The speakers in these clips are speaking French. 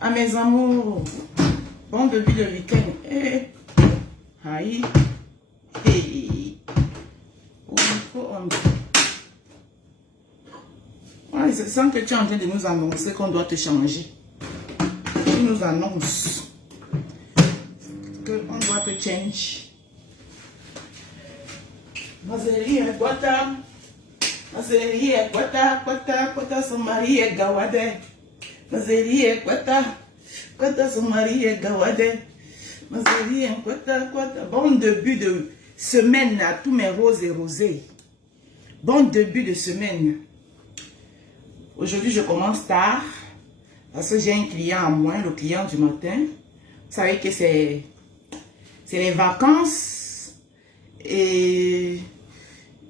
À mes amours, bon début de week-end. Eh, aïe. Hey. Ouais, c'est ça que tu es en train de nous annoncer qu'on doit te changer. Tu nous annonces qu'on doit te change. Mazeri est Guata. Mazeri est Guata. Guata, son mari est Gawade. Mazeri est Guata. Guata, son mari est Gawade. Mazeri est Guata. Bon début de semaine à tous mes roses et rosés. Bon début de semaine. Aujourd'hui, je commence tard. Parce que j'ai un client à moins, le client du matin. Vous savez que c'est les vacances. Et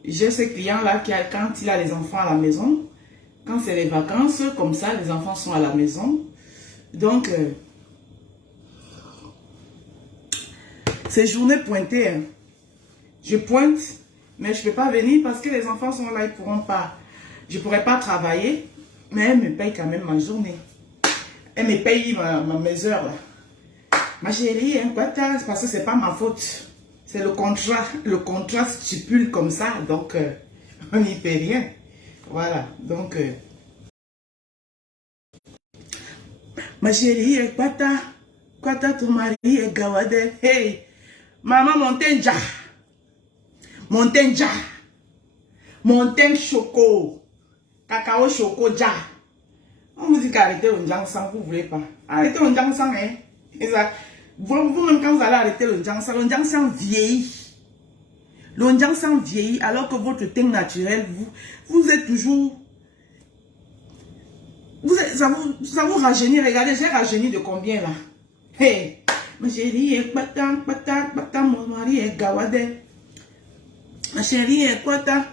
j'ai ce client-là qui, quand il a les enfants à la maison, quand c'est les vacances, comme ça, les enfants sont à la maison. Donc, c'est journée pointée. Hein. Je pointe, mais je ne peux pas venir parce que les enfants sont là, ils ne pourront pas. Je ne pourrai pas travailler, mais elle me paye quand même ma journée. Elle me paye mes heures. Là. Ma chérie, hein, parce que ce n'est pas ma faute. C'est le contrat. Le contrat stipule comme ça, donc on n'y fait rien. Voilà, donc... ma chérie, Kwata, ton mari est Gawade. Hey, maman, Montenja. Monten choco. Cacao choco, ja. On vous dit qu'arrêtez le Njangsang, vous ne voulez pas. Arrêtez le Njangsang, hein. Vous-même, quand vous allez arrêter le Njangsang vieillit. Le Njangsang vieillit, alors que votre teint naturel, vous êtes toujours... ça vous rajeunit. Regardez, j'ai rajeuni de combien là? Hey, ma chérie, Kwata, mon mari est Gawade. Ma chérie, Kwata.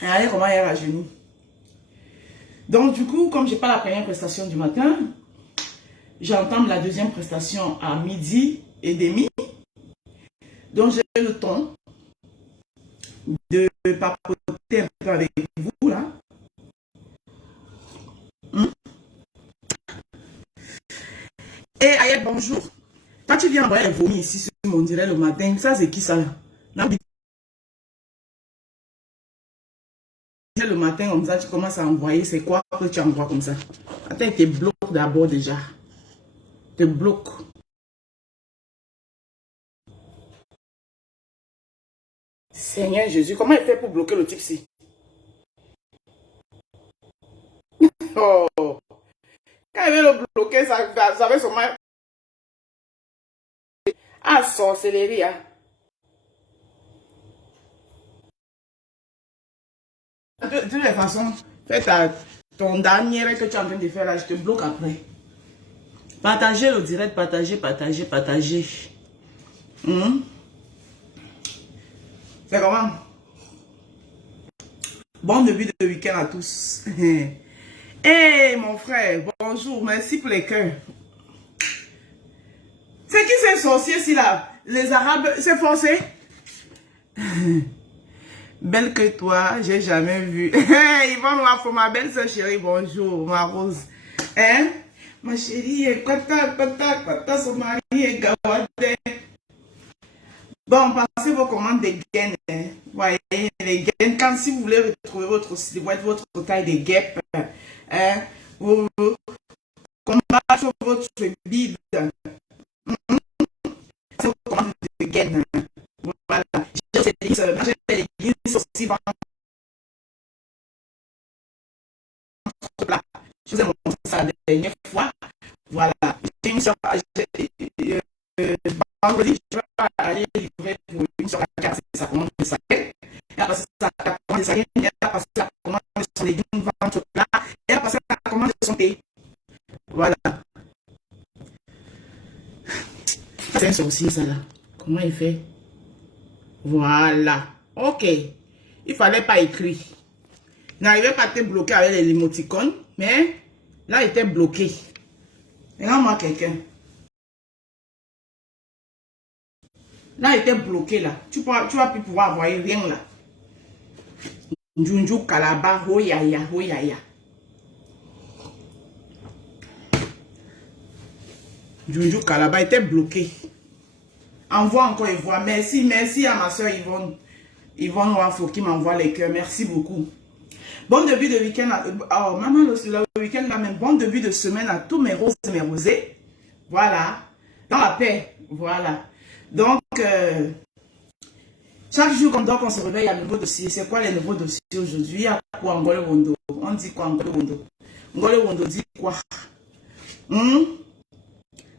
Regardez comment elle est rajeunie. Donc, du coup, comme je n'ai pas la première prestation du matin, j'entame la deuxième prestation à 12h30. Donc, j'ai le temps de papoter un peu avec vous, là. Et Aïe, bonjour. Quand tu viens envoyer les vomis ici sur mon direct le matin, ça, c'est qui ça, là? Le matin, comme ça, tu commences à envoyer. C'est quoi que tu envoies comme ça? Attends, tu bloques d'abord déjà. Tu bloques. Seigneur Jésus, comment il fait pour bloquer le type-ci? Oh, quand il veut le bloquer, ça va sûrement... Ah, sorcellerie, hein. De toute façon, fais ton dernier que tu es en train de faire là, je te bloque après. Partagez le direct, partagez. C'est comment? Bon début de week-end à tous. Hey mon frère, bonjour, merci pour les cœurs. C'est qui ces sorciers ici là? Les Arabes, c'est forcé? Belle que toi, j'ai jamais vu. Yvonne Wafo, ma belle soeur chérie, bonjour, ma rose. Hein? Ma chérie, Kwata, son mari est Gawade. Bon, passez vos commandes de gaines. Hein. Voyez, les gaines, quand si vous voulez retrouver votre silhouette, votre taille de guêpe, hein, vous combattez votre bide. C'est vos commandes de gaines. Voilà. J'ai des leggings aussi ventre plat. Je vous ai montré ça la dernière fois. Voilà. J'ai une soeur, vendredi, je vais aller livrer pour une soeur qui a passé sa commande de sac. Elle a passé sa commande de sac. Elle a passé la commande de son légume ventre plat. Elle a passé la commande de son thé. Voilà. C'est un sorcier, ça là. Comment il fait? Voilà. Ok. Il fallait pas écrire. Il n'arrivait pas à te bloquer avec les émoticônes, mais là, il était bloqué. Regarde-moi quelqu'un. Là, il était bloqué là. Tu vas plus pouvoir envoyer rien là. Njunju Kalaba, hoyaya. Joujou Kalaba était bloqué. Envoie encore Ivoire. Merci, merci à ma soeur Yvonne. Yvonne Wafo qui m'envoie les cœurs. Merci beaucoup. Bon début de week-end. Oh, maman, le week-end là même. Bon début de semaine à tous mes roses et mes rosés. Voilà. Dans la paix. Voilà. Donc, chaque jour qu'on dort, qu'on se réveille, il y a un nouveau dossier. C'est quoi les nouveaux dossiers aujourd'hui? Il y a quoi Ngole Wondo? On dit quoi Ngole Wondo? Ngole Wondo dit quoi? Ngole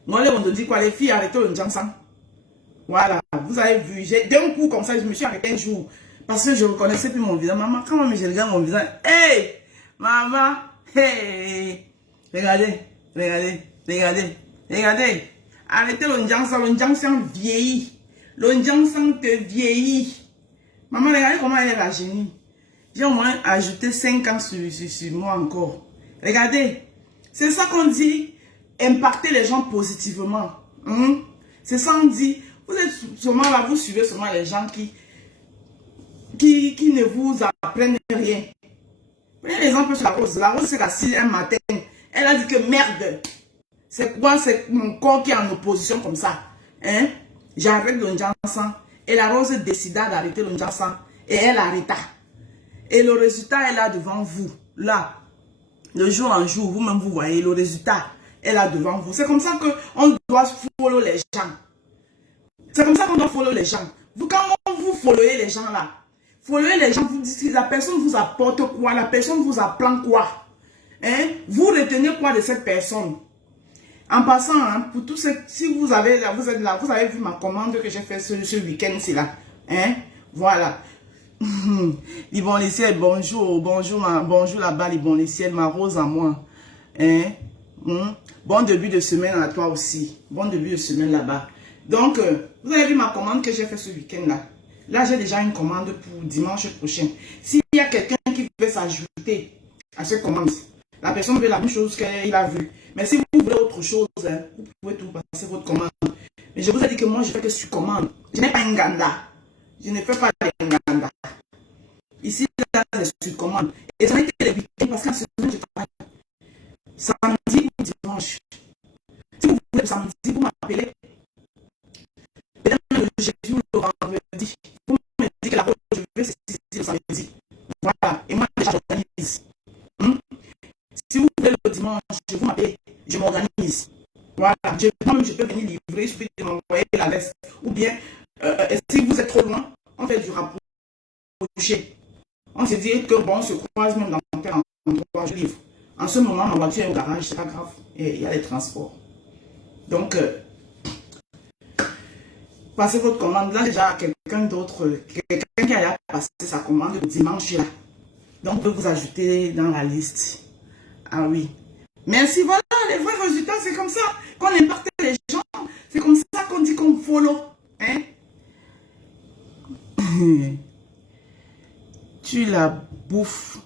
Wondo dit quoi? Les filles, arrêtez le Njansan. Voilà, vous avez vu, d'un coup comme ça, je me suis arrêté un jour. Parce que je ne reconnaissais plus mon visage. Maman, quand même je regarde mon visage, hey, maman, hey, regardez, regardez, regardez, regardez. Arrêtez le Njansan vieillit. Le Njansan te vieillit. Maman, regardez comment elle est rajeunie. J'ai au moins ajouté 5 ans sur moi encore. Regardez, c'est ça qu'on dit, impacter les gens positivement. C'est ça qu'on dit. Vous êtes sûrement là, vous suivez seulement les gens qui ne vous apprennent rien. Prenez l'exemple sur la Rose. La Rose s'est assise un matin. Elle a dit que merde. C'est quoi? C'est mon corps qui est en opposition comme ça. Hein? J'arrête le Njansan. Et la Rose décida d'arrêter le Njansan. Et elle arrêta. Et le résultat est là devant vous. Là. De jour en jour, vous-même vous voyez le résultat est là devant vous. C'est comme ça qu'on doit follow les gens. C'est comme ça qu'on doit follow les gens. Vous, quand vous followez les gens là, followez les gens, vous dites la personne vous apporte quoi, la personne vous apprend quoi. Hein? Vous retenez quoi de cette personne? En passant, hein, pour tous ceux, si vous avez là, vous êtes là, vous avez vu ma commande que j'ai fait ce week-end-ci là. Hein? Voilà. Libon les ciels, bonjour, bonjour là-bas, Libon les ciels, ma rose à moi. Hein? Bon début de semaine à toi aussi. Bon début de semaine là-bas. Donc, vous avez vu ma commande que j'ai fait ce week-end-là. Là, j'ai déjà une commande pour dimanche prochain. S'il y a quelqu'un qui veut s'ajouter à cette commande, la personne veut la même chose qu'il a vue. Mais si vous voulez autre chose, hein, vous pouvez tout passer votre commande. Mais je vous ai dit que moi, je fais que sur commande. Je n'ai pas un ganda. Je ne fais pas de ganda. Ici, là, c'est sur commande. Et ça m'a été les week-ends parce qu'en semaine, je travaille. Samedi ou dimanche. Si vous voulez samedi, vous m'appelez. J'ai vu le vendredi. Vous me dites que la route, je vais saisir le samedi. Voilà. Et moi, déjà, j'organise. Si vous voulez le dimanche, je vous m'appelle, je m'organise. Voilà. Moi-même, je peux venir livrer, il suffit de m'envoyer l'adresse. Ou bien, si vous êtes trop loin, on fait du rapproché. On se dit que bon, on se croise même dans tel endroit, je livre. En ce moment, ma voiture est au garage, c'est pas grave. Et il y a les transports. Donc, passez votre commande. Là, déjà, quelqu'un d'autre, quelqu'un qui a passé sa commande le dimanche là. Donc, on peut vous ajouter dans la liste. Ah oui. Merci. Voilà, les vrais résultats, c'est comme ça qu'on impacte les gens. C'est comme ça qu'on dit qu'on follow. Hein? Tu la bouffes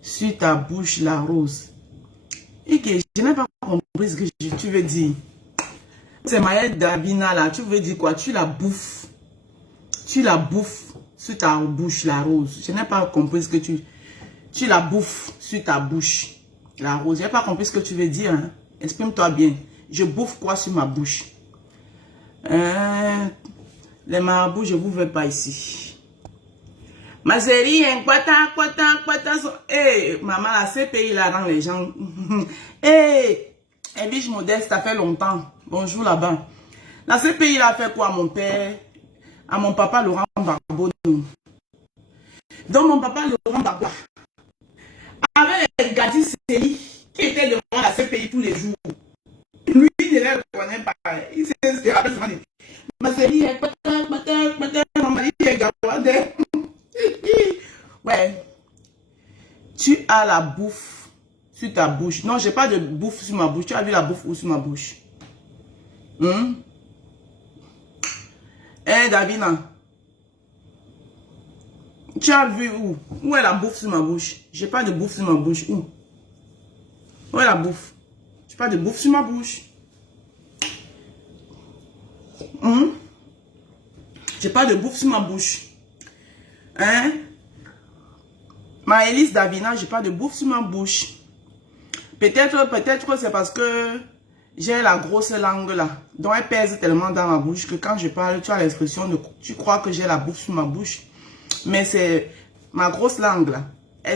sur ta bouche, la rose. Et que je n'ai pas compris ce que tu veux dire. C'est Maëlle Davina là, tu veux dire quoi? Tu la bouffes. Tu la bouffes sur ta bouche, la rose. Je n'ai pas compris ce que tu la bouffes sur ta bouche, la rose. Je n'ai pas compris ce que tu veux dire. Hein? Exprime-toi bien. Je bouffe quoi sur ma bouche? Les marabouts, je ne vous veux pas ici. Ma série, maman, la CPI là rend les gens. Et biche modeste, ça fait longtemps. Bonjour là-bas. La CPI là fait quoi à mon père, à mon papa Laurent Barbeau. Donc mon papa Laurent Barbeau avait Gadi Seli qui était devant la CPI tous les jours. Lui, il ne le connaît pas. Il sait ce qu'il appelle. Ma série est mon mari est gawade. Ouais. Tu as la bouffe sur ta bouche. Non, j'ai pas de bouffe sur ma bouche. Tu as vu la bouffe où sur ma bouche? Davina. Tu as vu où? Où est la bouffe sur ma bouche? J'ai pas de bouffe sur ma bouche. Où? Où est la bouffe? J'ai pas de bouffe sur ma bouche. J'ai pas de bouffe sur ma bouche. Hein? Maëlys Davina, j'ai pas de bouffe sur ma bouche. Peut-être c'est parce que j'ai la grosse langue là. Donc elle pèse tellement dans ma bouche que quand je parle, tu as l'expression de... Tu crois que j'ai la bouffe sur ma bouche. Mais c'est ma grosse langue là.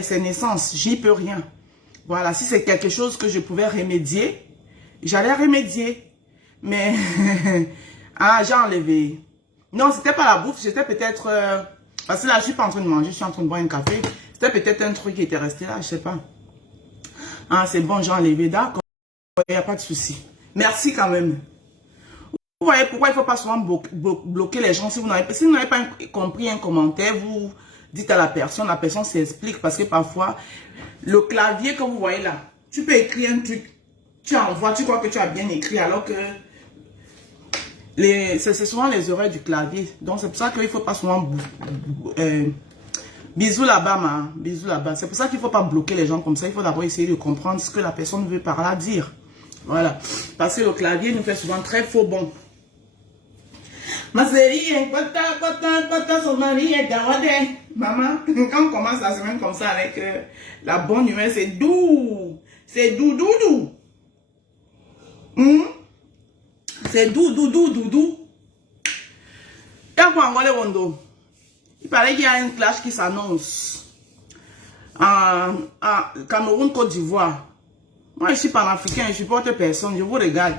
C'est naissance, j'y peux rien. Voilà, si c'est quelque chose que je pouvais remédier, j'allais remédier. Mais, ah, j'ai enlevé. Non, c'était pas la bouffe, c'était peut-être... parce que là, je suis pas en train de manger, je suis en train de boire un café. C'était peut-être un truc qui était resté là, je sais pas. Ah, c'est bon, j'ai enlevé, d'accord. Il n'y a pas de souci. Merci quand même. Vous voyez pourquoi il ne faut pas souvent bloquer les gens si vous n'avez pas compris un commentaire, vous dites à la personne s'explique parce que parfois, le clavier que vous voyez là, tu peux écrire un truc, tu envoies, tu crois que tu as bien écrit alors que c'est souvent les oreilles du clavier. Donc c'est pour ça qu'il ne faut pas souvent bisous là-bas, bisous là-bas. C'est pour ça qu'il ne faut pas bloquer les gens comme ça. Il faut d'abord essayer de comprendre ce que la personne veut par là dire. Voilà. Parce que le clavier nous fait souvent très faux bon. Ma série, son mari est gawade. Maman, quand on commence la semaine comme ça avec la bonne humeur, c'est doux. C'est doux, doux, doux. C'est doux, doux, doux, doux, doux. Et après, on va les Rondo. Il paraît qu'il y a une clash qui s'annonce. En Cameroun, Côte d'Ivoire. Moi, je suis panafricain, je supporte personne, je vous regarde.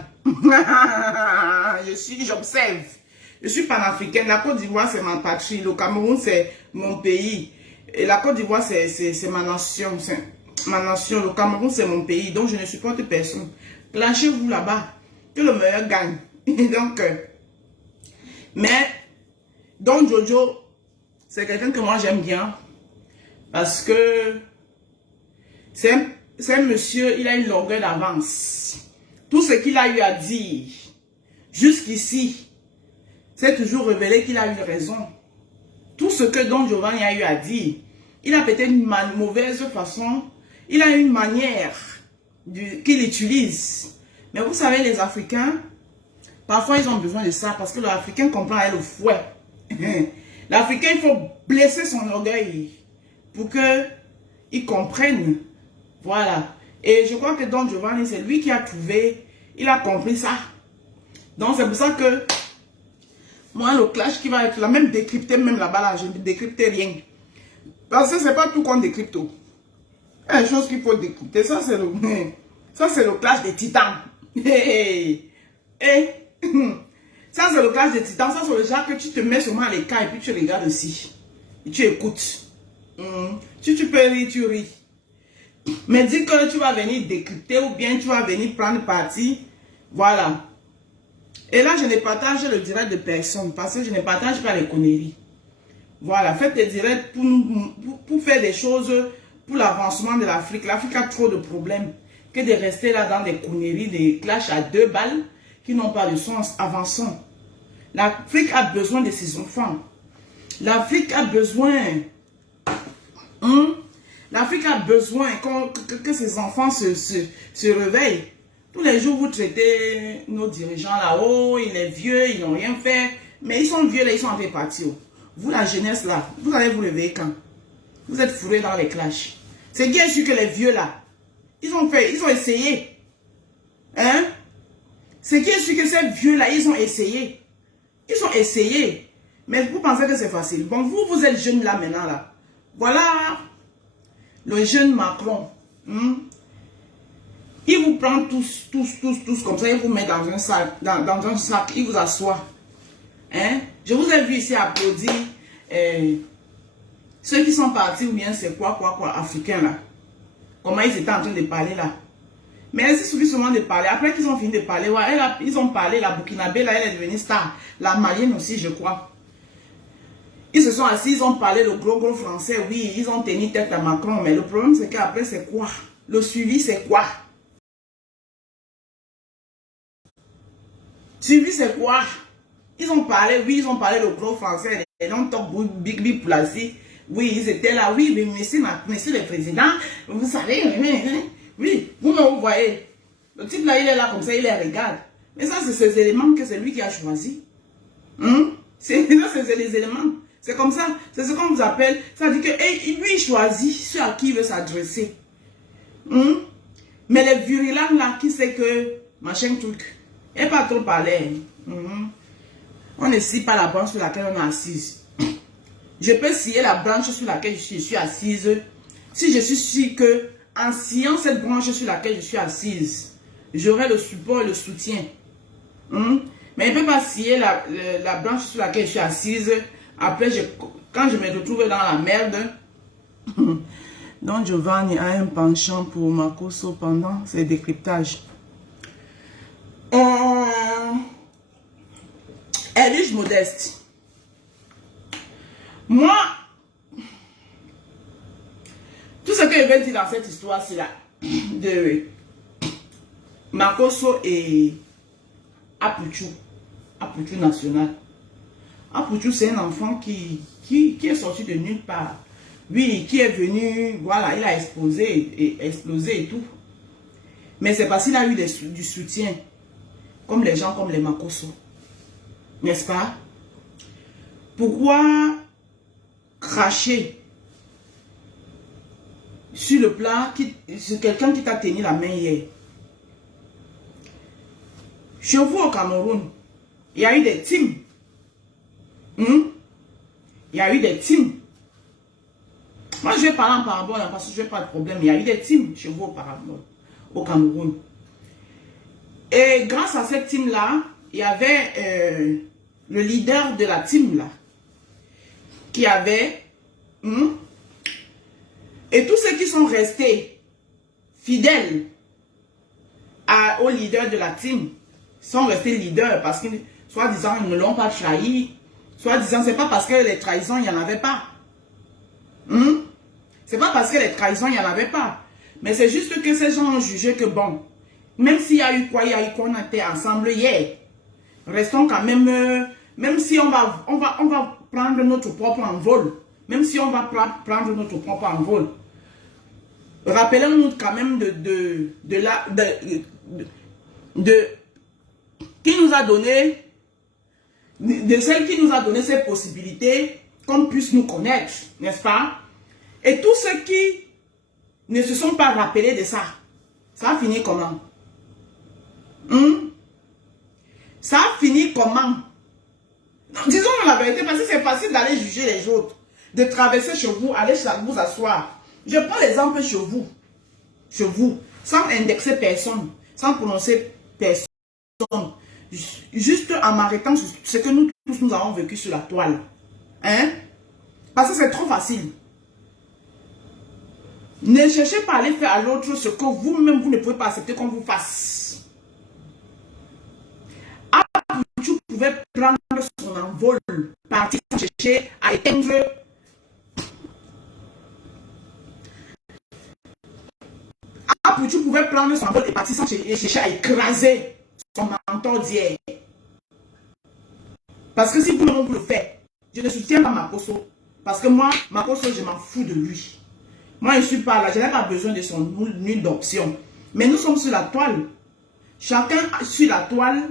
J'observe. Je suis panafricaine, la Côte d'Ivoire, c'est ma patrie. Le Cameroun, c'est mon pays. Et la Côte d'Ivoire, c'est ma nation. C'est ma nation. Le Cameroun, c'est mon pays. Donc, je ne supporte personne. Clashez-vous là-bas. Que le meilleur gagne. Donc, mais, Don Jojo, c'est quelqu'un que moi, j'aime bien. Parce que c'est un monsieur, il a une longueur d'avance. Tout ce qu'il a eu à dire, jusqu'ici, c'est toujours révélé qu'il a eu raison. Tout ce que Don Giovanni a eu à dire, il a peut-être une mauvaise façon, il a une manière qu'il utilise. Mais vous savez, les Africains, parfois ils ont besoin de ça parce que l'Africain comprend le fouet. L'Africain, il faut blesser son orgueil pour qu'il comprenne. Voilà. Et je crois que Don Giovanni, c'est lui qui a trouvé, il a compris ça. Donc c'est pour ça que moi, le clash qui va être là, même décrypter, même là-bas, là, je ne décrypte rien. Parce que c'est pas tout qu'on décrypte. Il y a des choses qu'il faut décrypter. Ça, c'est le clash des titans. Ça, c'est le clash des titans. Ça, c'est le genre que tu te mets seulement à l'écart et puis tu regardes aussi. Et tu écoutes. Si tu peux rire, tu ris. Mais dis que tu vas venir décrypter ou bien tu vas venir prendre parti. Voilà. Et là, je ne partage le direct de personne parce que je ne partage pas les conneries. Voilà, faites des directs pour faire des choses pour l'avancement de l'Afrique. L'Afrique a trop de problèmes que de rester là dans des conneries, des clashs à 2 balles qui n'ont pas de sens. Avançons. L'Afrique a besoin de ses enfants. L'Afrique a besoin... L'Afrique a besoin que ses enfants se réveillent. Tous les jours, vous traitez nos dirigeants là-haut, il est vieux, ils n'ont rien fait. Mais ils sont vieux là, ils sont en train de partir. Vous, la jeunesse là, vous allez vous réveiller quand? Vous êtes fourrés dans les clashs. C'est bien sûr que les vieux là, ils ont essayé. Hein? C'est bien sûr que ces vieux là, ils ont essayé. Ils ont essayé. Mais vous pensez que c'est facile. Bon, vous êtes jeunes là maintenant là. Voilà le jeune Macron. Il vous prend tous comme ça, il vous met dans un sac, il vous assoit. Hein? Je vous ai vu ici applaudir ceux qui sont partis ou bien c'est quoi, africains là. Comment ils étaient en train de parler là. Mais il suffit seulement de parler. Après qu'ils ont fini de parler, ouais, ils ont parlé, la Burkinabé là, elle est devenue star. La Malienne aussi, je crois. Ils se sont assis, ils ont parlé le gros français, oui, ils ont tenu tête à Macron. Mais le problème c'est qu'après c'est quoi? Le suivi c'est quoi? Suivi c'est quoi? Ils ont parlé, oui, ils ont parlé le gros français, les noms top big placés. Oui, ils étaient là, oui, mais monsieur le président, vous savez, oui, vous voyez. Le type là, il est là comme ça, il les regarde. Mais ça, c'est ces éléments que c'est lui qui a choisi. C'est les éléments. C'est comme ça, c'est ce qu'on vous appelle. Ça dit que lui, il choisit ceux à qui il veut s'adresser. Mais les virulents là, qui sait que machin truc. Et pas trop parler. On ne scie pas la branche sur laquelle on est assise. Je peux scier la branche sur laquelle je suis assise. Si je suis sûre que en sciant cette branche sur laquelle je suis assise, j'aurai le support et le soutien. Mais je ne peux pas scier la branche sur laquelle je suis assise. Après, quand je me retrouve dans la merde, donc Giovanni a un penchant pour Makoso pendant ses décryptages. Elige Modeste. Moi, tout ce que je vais dire dans cette histoire, c'est là de Makoso et Apuchu national. Apuchu, c'est un enfant qui est sorti de nulle part. Oui, qui est venu, voilà, il a explosé et tout. Mais c'est parce qu'il a eu du soutien, comme les gens, comme les Makoso. N'est-ce pas? Pourquoi cracher sur le plat, sur quelqu'un qui t'a tenu la main hier? Chez vous au Cameroun, il y a eu des teams. Il y a eu des teams. Moi, je vais parler en parabole parce que je n'ai pas de problème. Il y a eu des teams chez vous au Cameroun. Et grâce à cette team-là, il y avait le leader de la team là, qui avait... et tous ceux qui sont restés fidèles au leader de la team sont restés leaders parce que, soi-disant, ils ne l'ont pas trahi. Soi-disant, c'est pas parce que les trahisons, il n'y en avait pas. C'est pas parce que les trahisons, il n'y en avait pas. Mais c'est juste que ces gens ont jugé que bon, même s'il y a eu quoi, on était ensemble hier. Restons quand même, même si on va prendre notre propre envol. Même si on va prendre notre propre envol. Rappelons-nous quand même qui nous a donné, de celle qui nous a donné ces possibilités, qu'on puisse nous connaître, n'est-ce pas? Et tous ceux qui ne se sont pas rappelés de ça, ça a fini comment? Ça a fini comment? Disons la vérité, parce que c'est facile d'aller juger les autres, de traverser chez vous, aller vous asseoir. Je prends l'exemple chez vous, sans indexer personne, sans prononcer personne, juste en m'arrêtant sur ce que nous tous nous avons vécu sur la toile. Parce que c'est trop facile. Ne cherchez pas à aller faire à l'autre ce que vous-même vous ne pouvez pas accepter qu'on vous fasse. Tu pouvais prendre son envol, partir chercher à éteindre. Tu pouvais prendre son envol et partir sans chercher à écraser son mentor d'hier. Parce que si vous le faites, je ne soutiens pas Makoso. Parce que moi, Makoso, je m'en fous de lui. Moi, je ne suis pas là, je n'ai pas besoin de son nulle d'option. Mais nous sommes sur la toile. Chacun sur la toile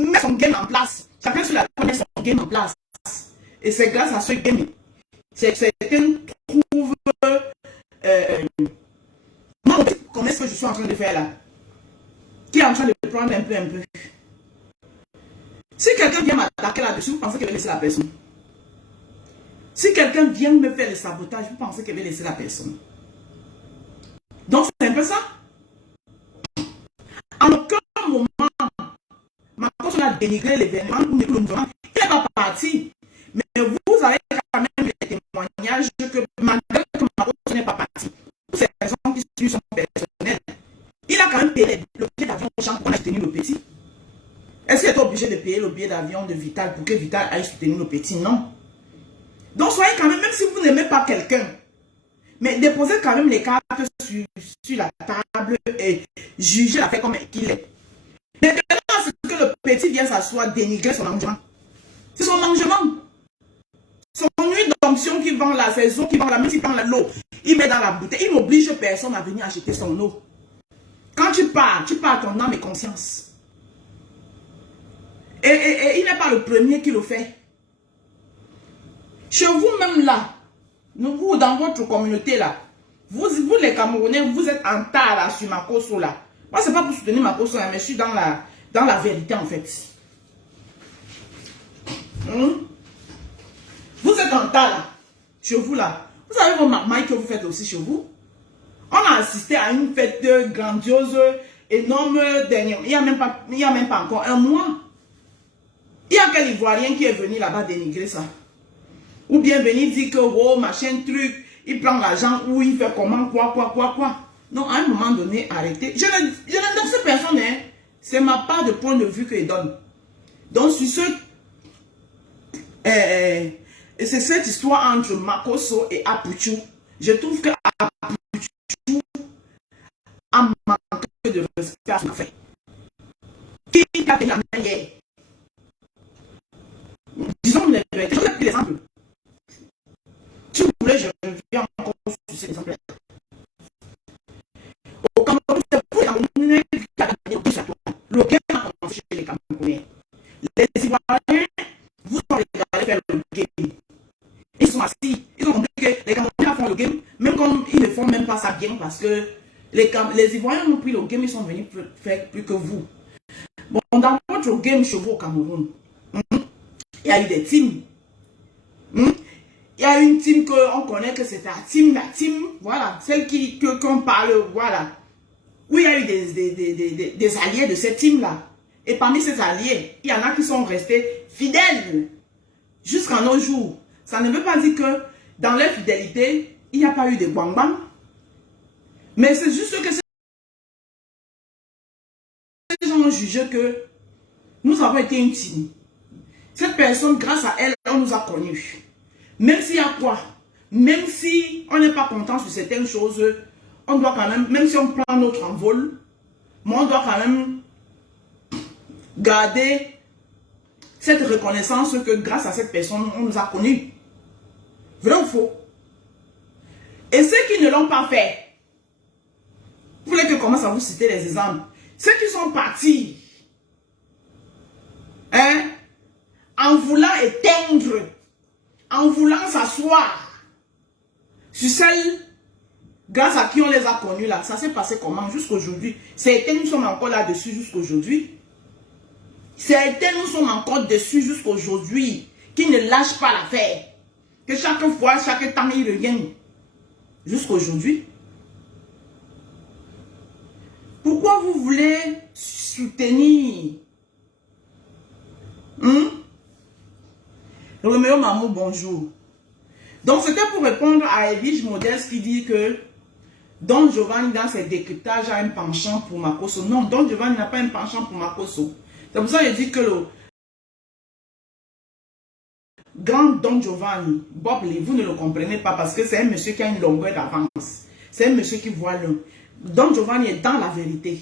met son game en place. Chacun sur la toile met son game en place. Et c'est grâce à ce game. Certains trouvent... moi, comment est-ce que je suis en train de faire là? Qui est en train de prendre un peu. Si quelqu'un vient m'attaquer là-dessus, vous pensez que je vais laisser la personne? Si quelqu'un vient me faire le sabotage, vous pensez que je vais laisser la personne? Donc c'est un peu ça. En aucun moment, Makoso a dénigré l'événement ou le mouvement. Il n'est pas parti. Mais vous avez quand même les témoignages que malgré que Makoso n'est pas parti, pour ces raisons qui sont personnelles, il a quand même payé le billet d'avion aux gens pour qu'on ait soutenu le petit. Est-ce qu'il est obligé de payer le billet d'avion de Vital pour que Vital aille soutenir le petit? Non. Donc soyez quand même si vous n'aimez pas quelqu'un, mais déposez quand même les cartes sur la table et jugez la fait comme qu'il est. Mais maintenant, c'est que le petit vient s'asseoir, dénigrer son mangement. C'est son mangement. Son huile d'onction qui vend là, ses eaux qui vend là, même s'il vend l'eau, il met dans la bouteille. Il n'oblige personne à venir acheter son eau. Quand tu pars ton âme et conscience. Et il n'est pas le premier qui le fait. Chez vous-même là, vous dans votre communauté là, Vous les Camerounais, vous êtes en tas là sur Makosso là. Moi, c'est pas pour soutenir Makosso, hein, mais je suis dans la vérité en fait. Vous êtes en tas là, chez vous là. Vous avez vos marmailles que vous faites aussi chez vous. On a assisté à une fête grandiose, énorme, dernière. Il n'y a même pas encore un mois. Il y a quel Ivoirien qui est venu là-bas dénigrer ça? Ou bien venir dire que, oh, machin, truc, il prend l'argent ou il fait comment, quoi. Non, à un moment donné, arrêtez. Je n'endorse personne, hein. C'est ma part de point de vue que je donne. Donc, sur ce, c'est cette histoire entre Makosso et Apuchu. Je trouve que Apuchu a manqué de respect à son affaire. Qui a fait la main hier? Disons les vérités. Je vous ai pris l'exemple. Si vous voulez, je reviens encore sur cet exemple. Au Cameroun, c'est pour les Camerounais qui a gagné au château. Le game a commencé chez les Camerounais. Les Ivoiriens, vous sont regardés faire le game. Ils sont assis. Ils ont compris que les Camerounais font le game, même comme ils ne font même pas ça bien parce que les Ivoiriens ont pris le game, ils sont venus faire plus que vous. Bon, dans votre game chez vous au Cameroun, il y a eu des teams. Il y a une team qu'on connaît que c'est la team, voilà, celle qu'on parle, voilà. Où il y a eu des alliés de cette team-là. Et parmi ces alliés, il y en a qui sont restés fidèles jusqu'à nos jours. Ça ne veut pas dire que dans leur fidélité, il n'y a pas eu de bang-bang. Mais c'est juste que ces gens ont jugé que nous avons été une team. Cette personne, grâce à elle, on nous a connus. Même s'il y a quoi, même si on n'est pas content sur certaines choses, on doit quand même si on prend notre envol, mais on doit quand même garder cette reconnaissance que grâce à cette personne, on nous a connus. Vrai ou faux? Et ceux qui ne l'ont pas fait, vous voulez que je commence à vous citer les exemples? Ceux qui sont partis, hein, en voulant éteindre, en voulant s'asseoir sur celle grâce à qui on les a connus là, ça s'est passé comment jusqu'aujourd'hui? Certains nous sommes encore là-dessus jusqu'aujourd'hui. Certains nous sommes encore dessus jusqu'aujourd'hui, qui ne lâchent pas l'affaire. Que chaque fois, chaque temps, ils reviennent. Jusqu'aujourd'hui. Pourquoi vous voulez soutenir Roméo Mamou, bonjour. Donc, c'était pour répondre à Edwige Modeste qui dit que Don Giovanni, dans ses décryptages, a un penchant pour Makosso. Non, Don Giovanni n'a pas un penchant pour Makosso. C'est pour ça que je dis que le grand Don Giovanni, Bob Lee, vous ne le comprenez pas parce que c'est un monsieur qui a une longueur d'avance. C'est un monsieur qui voit loin. Don Giovanni est dans la vérité.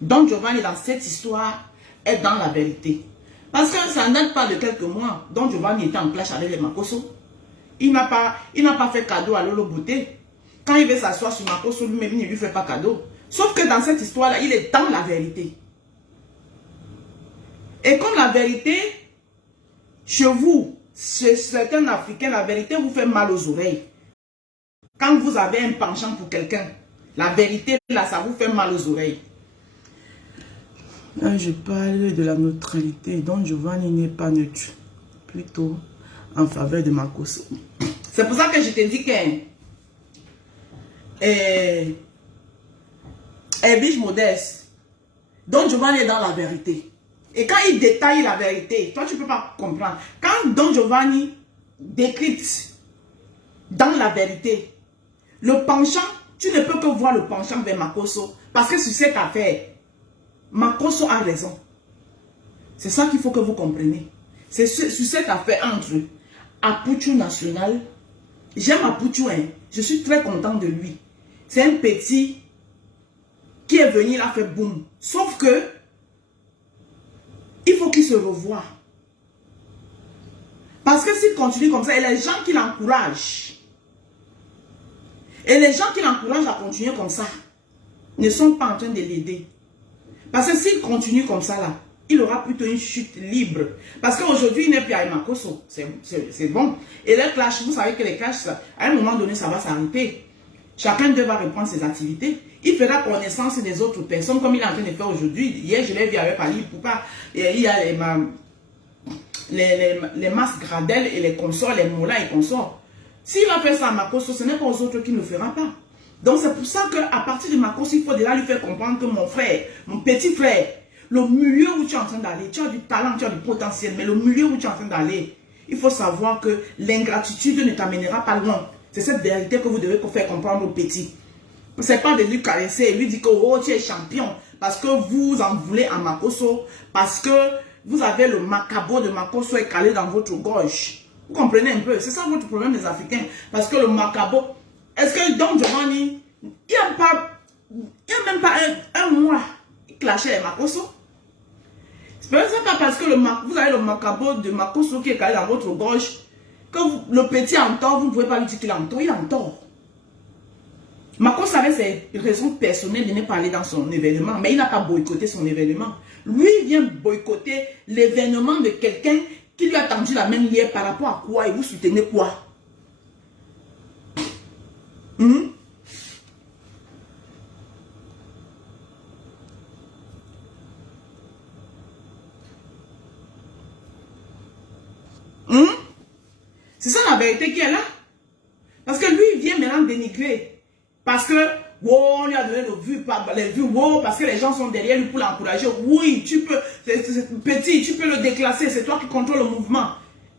Don Giovanni, dans cette histoire, est dans la vérité. Parce que ça ne date pas de quelques mois. Don Giovanni était en clash avec les Makosso. Il n'a pas fait cadeau à Lolo Beauté. Quand il veut s'asseoir sur Makosso, lui-même, il ne lui fait pas cadeau. Sauf que dans cette histoire-là, il est dans la vérité. Et comme la vérité, chez vous, chez certains Africains, la vérité vous fait mal aux oreilles. Quand vous avez un penchant pour quelqu'un, la vérité, là, ça vous fait mal aux oreilles. Là, je parle de la neutralité. Donc, Giovanni n'est pas neutre. Plutôt en faveur de Makosso. C'est pour ça que je te dis que Edwige Modeste, Don Giovanni est dans la vérité. Et quand il détaille la vérité, toi tu ne peux pas comprendre. Quand Don Giovanni décrypte dans la vérité, le penchant, tu ne peux que voir le penchant vers Makosso. Parce que sur cette affaire, Makosso a raison. C'est ça qu'il faut que vous compreniez. C'est sur cette affaire entre Apuchu National. J'aime Apuchu, hein. Je suis très content de lui. C'est un petit qui est venu, il a fait boum. Sauf que il faut qu'il se revoie. Parce que s'il continue comme ça, et les gens qui l'encouragent, et les gens qui l'encouragent à continuer comme ça, ne sont pas en train de l'aider. Parce que s'il continue comme ça là, il aura plutôt une chute libre. Parce qu'aujourd'hui, il n'est plus à Makosso. C'est bon. Et les clashs, vous savez que les clashs, à un moment donné, ça va s'arrêter. Chacun d'eux va reprendre ses activités. Il fera connaissance des autres personnes comme il est en train de faire aujourd'hui. Hier, je l'ai vu avec Ali Poupa. Il y a les masques Gradel et les consorts, les moulins et consorts. S'il va faire ça à Makosso, ce n'est pas aux autres qui ne le feront pas. Donc c'est pour ça qu'à partir de Makosso, il faut déjà lui faire comprendre que mon frère, mon petit frère, le milieu où tu es en train d'aller, tu as du talent, tu as du potentiel, mais le milieu où tu es en train d'aller, il faut savoir que l'ingratitude ne t'amènera pas loin. C'est cette vérité que vous devez faire comprendre au petit. Ce n'est pas de lui caresser et lui dire que oh, tu es champion, parce que vous en voulez à Makosso, parce que vous avez le macabo de Makosso calé dans votre gorge. Vous comprenez un peu? C'est ça votre problème des Africains. Parce que le macabo, est-ce que Don Giovanni, il n'y a même pas un mois, il clashait les Makosso? C'est pas parce que vous avez le macabo de Makosso qui est calé dans votre gorge, que le petit en tort, vous ne pouvez pas lui dire qu'il est en tort, il est en tort. Makosso avait ses raisons personnelles de ne pas aller dans son événement, mais il n'a pas boycotté son événement. Lui, il vient boycotter l'événement de quelqu'un qui lui a tendu la main hier par rapport à quoi et vous soutenez quoi? C'est ça la vérité qui est là. Parce que lui, il vient maintenant dénigrer. Parce que, wow, on lui a donné les vues, wow, parce que les gens sont derrière lui pour l'encourager. Oui, tu peux, petit, tu peux le déclasser, c'est toi qui contrôle le mouvement.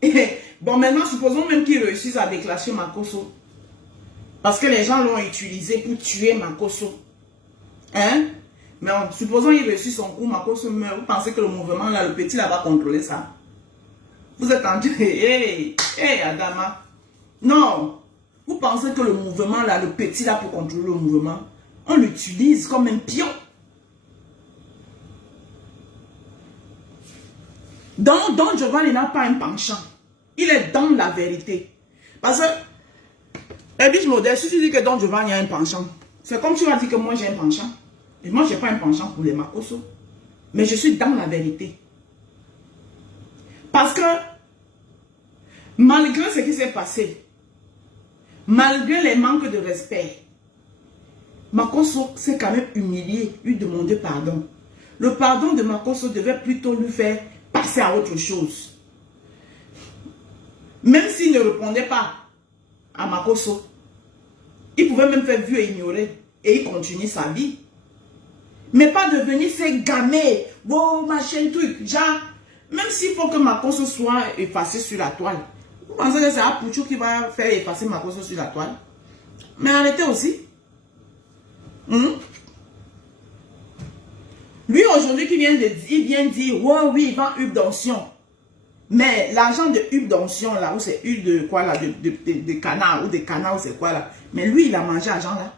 Et, bon, maintenant, supposons même qu'il réussisse à déclasser Makosso. Parce que les gens l'ont utilisé pour tuer Makosso. Hein? Mais supposons qu'il réussisse son coup, Makosso meurt. Vous pensez que le mouvement, là, le petit, là, va contrôler ça? Vous êtes en train de... Hey, Adama. Non. Vous pensez que le mouvement, là, le petit, là, pour contrôler le mouvement, on l'utilise comme un pion. Don Giovanni n'a pas un penchant. Il est dans la vérité. Parce que, Ebiche Modeste, si tu dis que Don Giovanni a un penchant, c'est comme tu vas dire que moi j'ai un penchant. Et moi, je n'ai pas un penchant pour les Makosso. Mais je suis dans la vérité. Parce que, malgré ce qui s'est passé, malgré les manques de respect, Makosso s'est quand même humilié, lui demander pardon. Le pardon de Makosso devait plutôt lui faire passer à autre chose. Même s'il ne répondait pas à Makosso, il pouvait même faire vu et ignorer et il continue sa vie. Mais pas de venir s'égamer, bon machin truc, genre, même s'il faut que Makosso soit effacé sur la toile. Vous pensez que c'est Apuchou qui va faire effacer Makosso sur la toile? Mais arrêtez aussi. Lui aujourd'hui il vient dire, ouais, oui, il vend Hub d'onction. Mais l'argent de Hub d'onction là, ou c'est huile de quoi là, de canard, ou de canard, ou c'est quoi là. Mais lui, il a mangé l'argent là.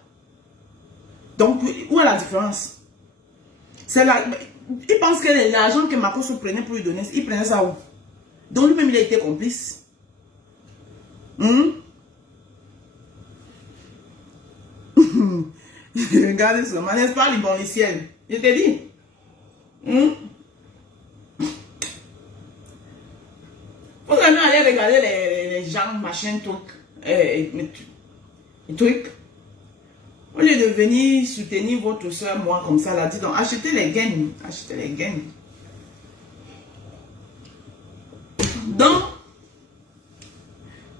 Donc, où est la différence? Il pense que l'argent que Makosso prenait pour lui donner, il prenait ça où? Donc lui-même, il a été complice. Regardez ça, n'est-ce pas, les bons ciel? Je t'ai dit. Vous allez aller regarder les gens, machin, trucs. Au lieu de venir soutenir votre soeur, moi, comme ça, là, dis donc, achetez les gains. Achetez les gains.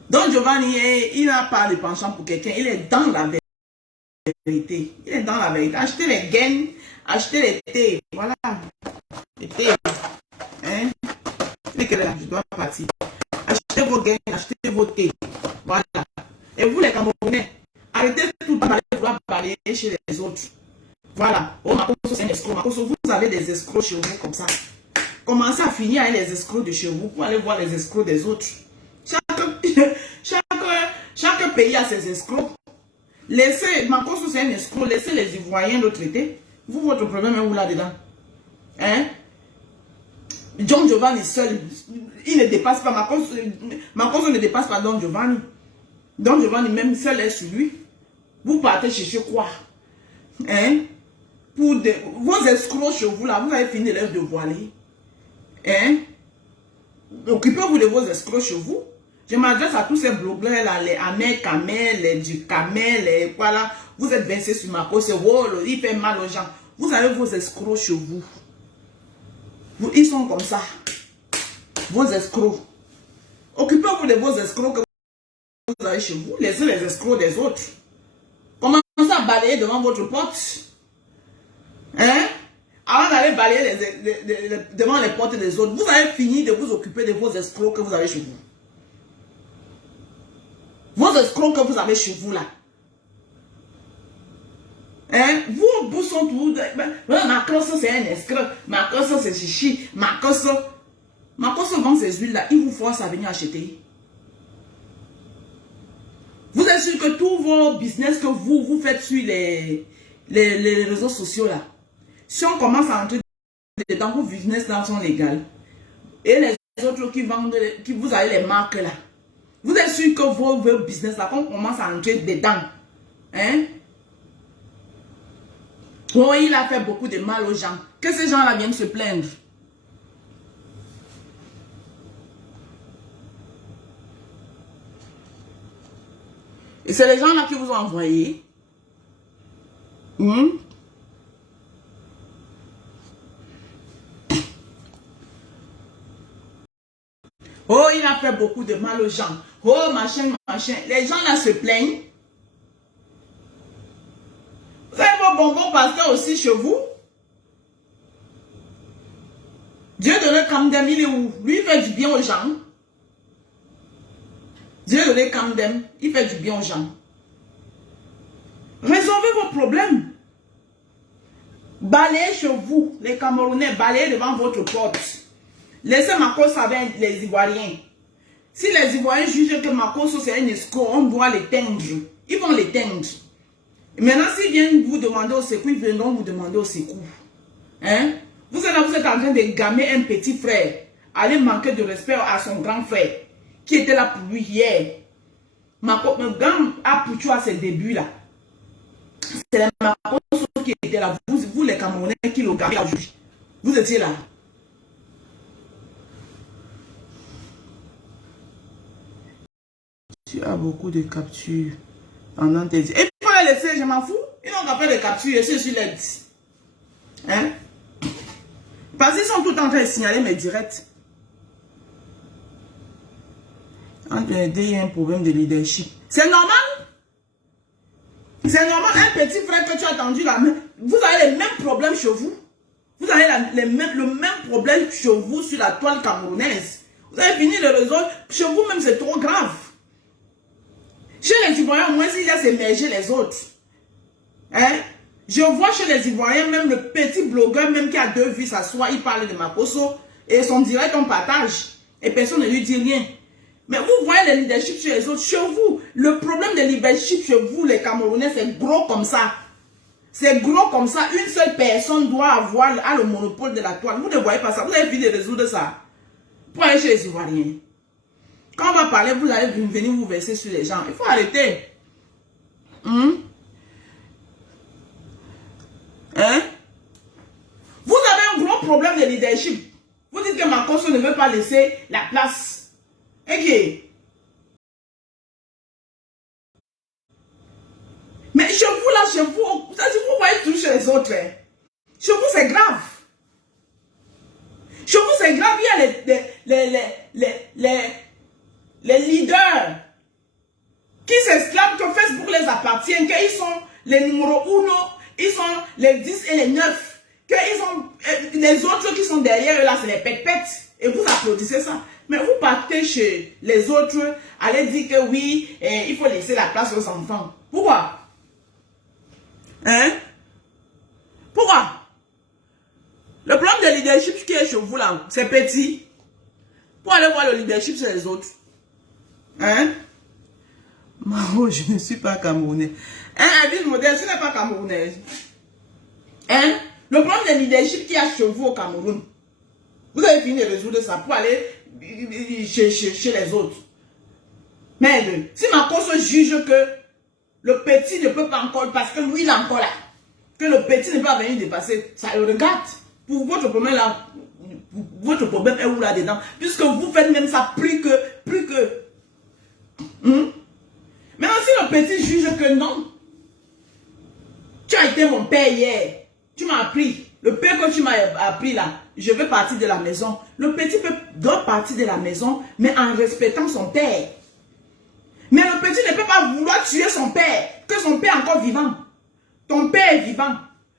Donc Giovanni, il n'a pas de penchant pour quelqu'un. Il est dans la vérité. Il est dans la vérité. Achetez les gains. Achetez les thés. Voilà. Les thés. Hein? Je dois partir. Achetez vos gains. Achetez vos thés. Voilà. Et vous, les Camerounais, arrêtez tout de vouloir parler chez les autres. Voilà. Oh, Makosso, c'est un escroc. Makosso, vous avez des escrocs chez vous comme ça. Commencez à finir avec les escrocs de chez vous pour aller voir les escrocs des autres. Chaque pays a ses escrocs. Laissez, Makosso, c'est un escroc. Laissez les Ivoiriens le traiter. Vous, votre problème est où là-dedans? Hein? Don Giovanni seul, il ne dépasse pas Makosso ne dépasse pas Don Giovanni. Don Giovanni même seul est sur lui. Vous partez chercher quoi? Hein? Pour vos escrocs chez vous là, vous avez fini l'œuvre de voiler. Hein? Occupez-vous de vos escrocs chez vous. Je m'adresse à tous ces blogueurs là, les Ahmed Kamel, les Dukamel, les quoi là. Vous êtes versés sur ma cause, il fait mal aux gens. Vous avez vos escrocs chez vous. Ils sont comme ça. Vos escrocs. Occupez-vous de vos escrocs que vous avez chez vous. Laissez les escrocs des autres. Commencez à balayer devant votre porte. Hein? Avant d'aller balayer devant les portes des autres, vous avez fini de vous occuper de vos escrocs que vous avez chez vous. Vos escrocs que vous avez chez vous là. Hein? Vous sont tous. Ma crosse c'est un escroc. Ma crosse c'est chichi. Ma crosse vend ces huiles là. Il vous force à venir acheter. Vous êtes sûr que tous vos business que vous faites sur les réseaux sociaux là. Si on commence à entrer dans vos business là sont légales. Et les autres qui vendent, vous avez les marques là. Vous êtes sûr que vos business là, quand on commence à entrer dedans, hein? Oh, il a fait beaucoup de mal aux gens. Que ces gens-là viennent se plaindre. Et c'est les gens-là qui vous ont envoyé. Oh, il a fait beaucoup de mal aux gens. Oh, machin, machin. Les gens là se plaignent. Vous avez vos bonbons pasteurs aussi chez vous? Dieu donné Kamdem, il est où? Lui, il fait du bien aux gens. Dieu donné Kamdem, il fait du bien aux gens. Résolvez vos problèmes. Balayez chez vous, les Camerounais, balayez devant votre porte. Laissez ma cause avec les Ivoiriens. Si les Ivoiriens jugent que ma cause c'est un escroc, on doit l'éteindre. Ils vont l'éteindre. Maintenant, s'ils viennent vous demander au secours, ils viendront vous demander au secours. Hein? Vous êtes en train de gamer un petit frère. Allez manquer de respect à son grand frère. Qui était là pour lui hier. Ma gang a pour à ses débuts là. C'est la Makosso qui était là. Vous les Camerounais qui le gamez à juge. Vous étiez là. Tu as beaucoup de captures pendant tes... Et pour les laisser, je m'en fous. Ils n'ont qu'à faire des captures. Je suis l'aide. Hein? Parce qu'ils sont tout le temps en train de signaler mes directs. Entre les deux, il y a un problème de leadership. C'est normal. C'est normal. Un petit frère que tu as attendu là. Vous avez les mêmes problèmes chez vous. Vous avez le même problème chez vous sur la toile camerounaise. Vous avez fini le réseau. Chez vous même, c'est trop grave. Chez les Ivoiriens, au moins, il laisse émerger les autres. Hein? Je vois chez les Ivoiriens, même le petit blogueur, même qui a 2 vies, s'assoit, il parle de Makosso. Et son direct, on partage. Et personne ne lui dit rien. Mais vous voyez le leadership chez les autres. Chez vous, le problème de leadership chez vous, les Camerounais, c'est gros comme ça. C'est gros comme ça. Une seule personne doit avoir le monopole de la toile. Vous ne voyez pas ça. Vous avez fini de résoudre ça. Pour aller chez les Ivoiriens. Quand on va parler, vous allez venir vous verser sur les gens. Il faut arrêter. Hein? Vous avez un gros problème de leadership. Vous dites que Makosso ne veut pas laisser la place. Ok. Mais chez vous, là, chez vous, vous voyez tout chez les autres. Hein? Chez vous, c'est grave. Chez vous, c'est grave. Il y a les leaders qui s'exclament que Facebook les appartient, qu'ils sont les numéros 1, ils sont les 10 et les 9, qu'ils sont les autres qui sont derrière eux là, c'est les pètes-pètes. Et vous applaudissez ça. Mais vous partez chez les autres, allez dire que oui, il faut laisser la place aux enfants. Pourquoi? Hein? Pourquoi? Le plan de leadership qui est chez vous là, c'est petit. Pour aller voir le leadership chez les autres. Hein? Oh, je ne suis pas camerounaise. Hein, Adil Modèle, je n'ai pas camerounaise. Hein? Le problème de leadership qu'il y a chez vous au Cameroun, vous avez fini de résoudre ça pour aller chez les autres. Mais si Makosso juge que le petit ne peut pas encore, parce que lui il est encore là, que le petit ne peut pas venir dépasser, ça le regarde. Pour votre problème là, votre problème est où là-dedans? Puisque vous faites même ça plus que Maintenant, si le petit juge que non, tu as été mon père hier, tu m'as appris, le père que tu m'as appris là, je veux partir de la maison. Le petit doit partir de la maison, mais en respectant son père. Mais le petit ne peut pas vouloir tuer son père, que son père est encore vivant. Ton père est vivant.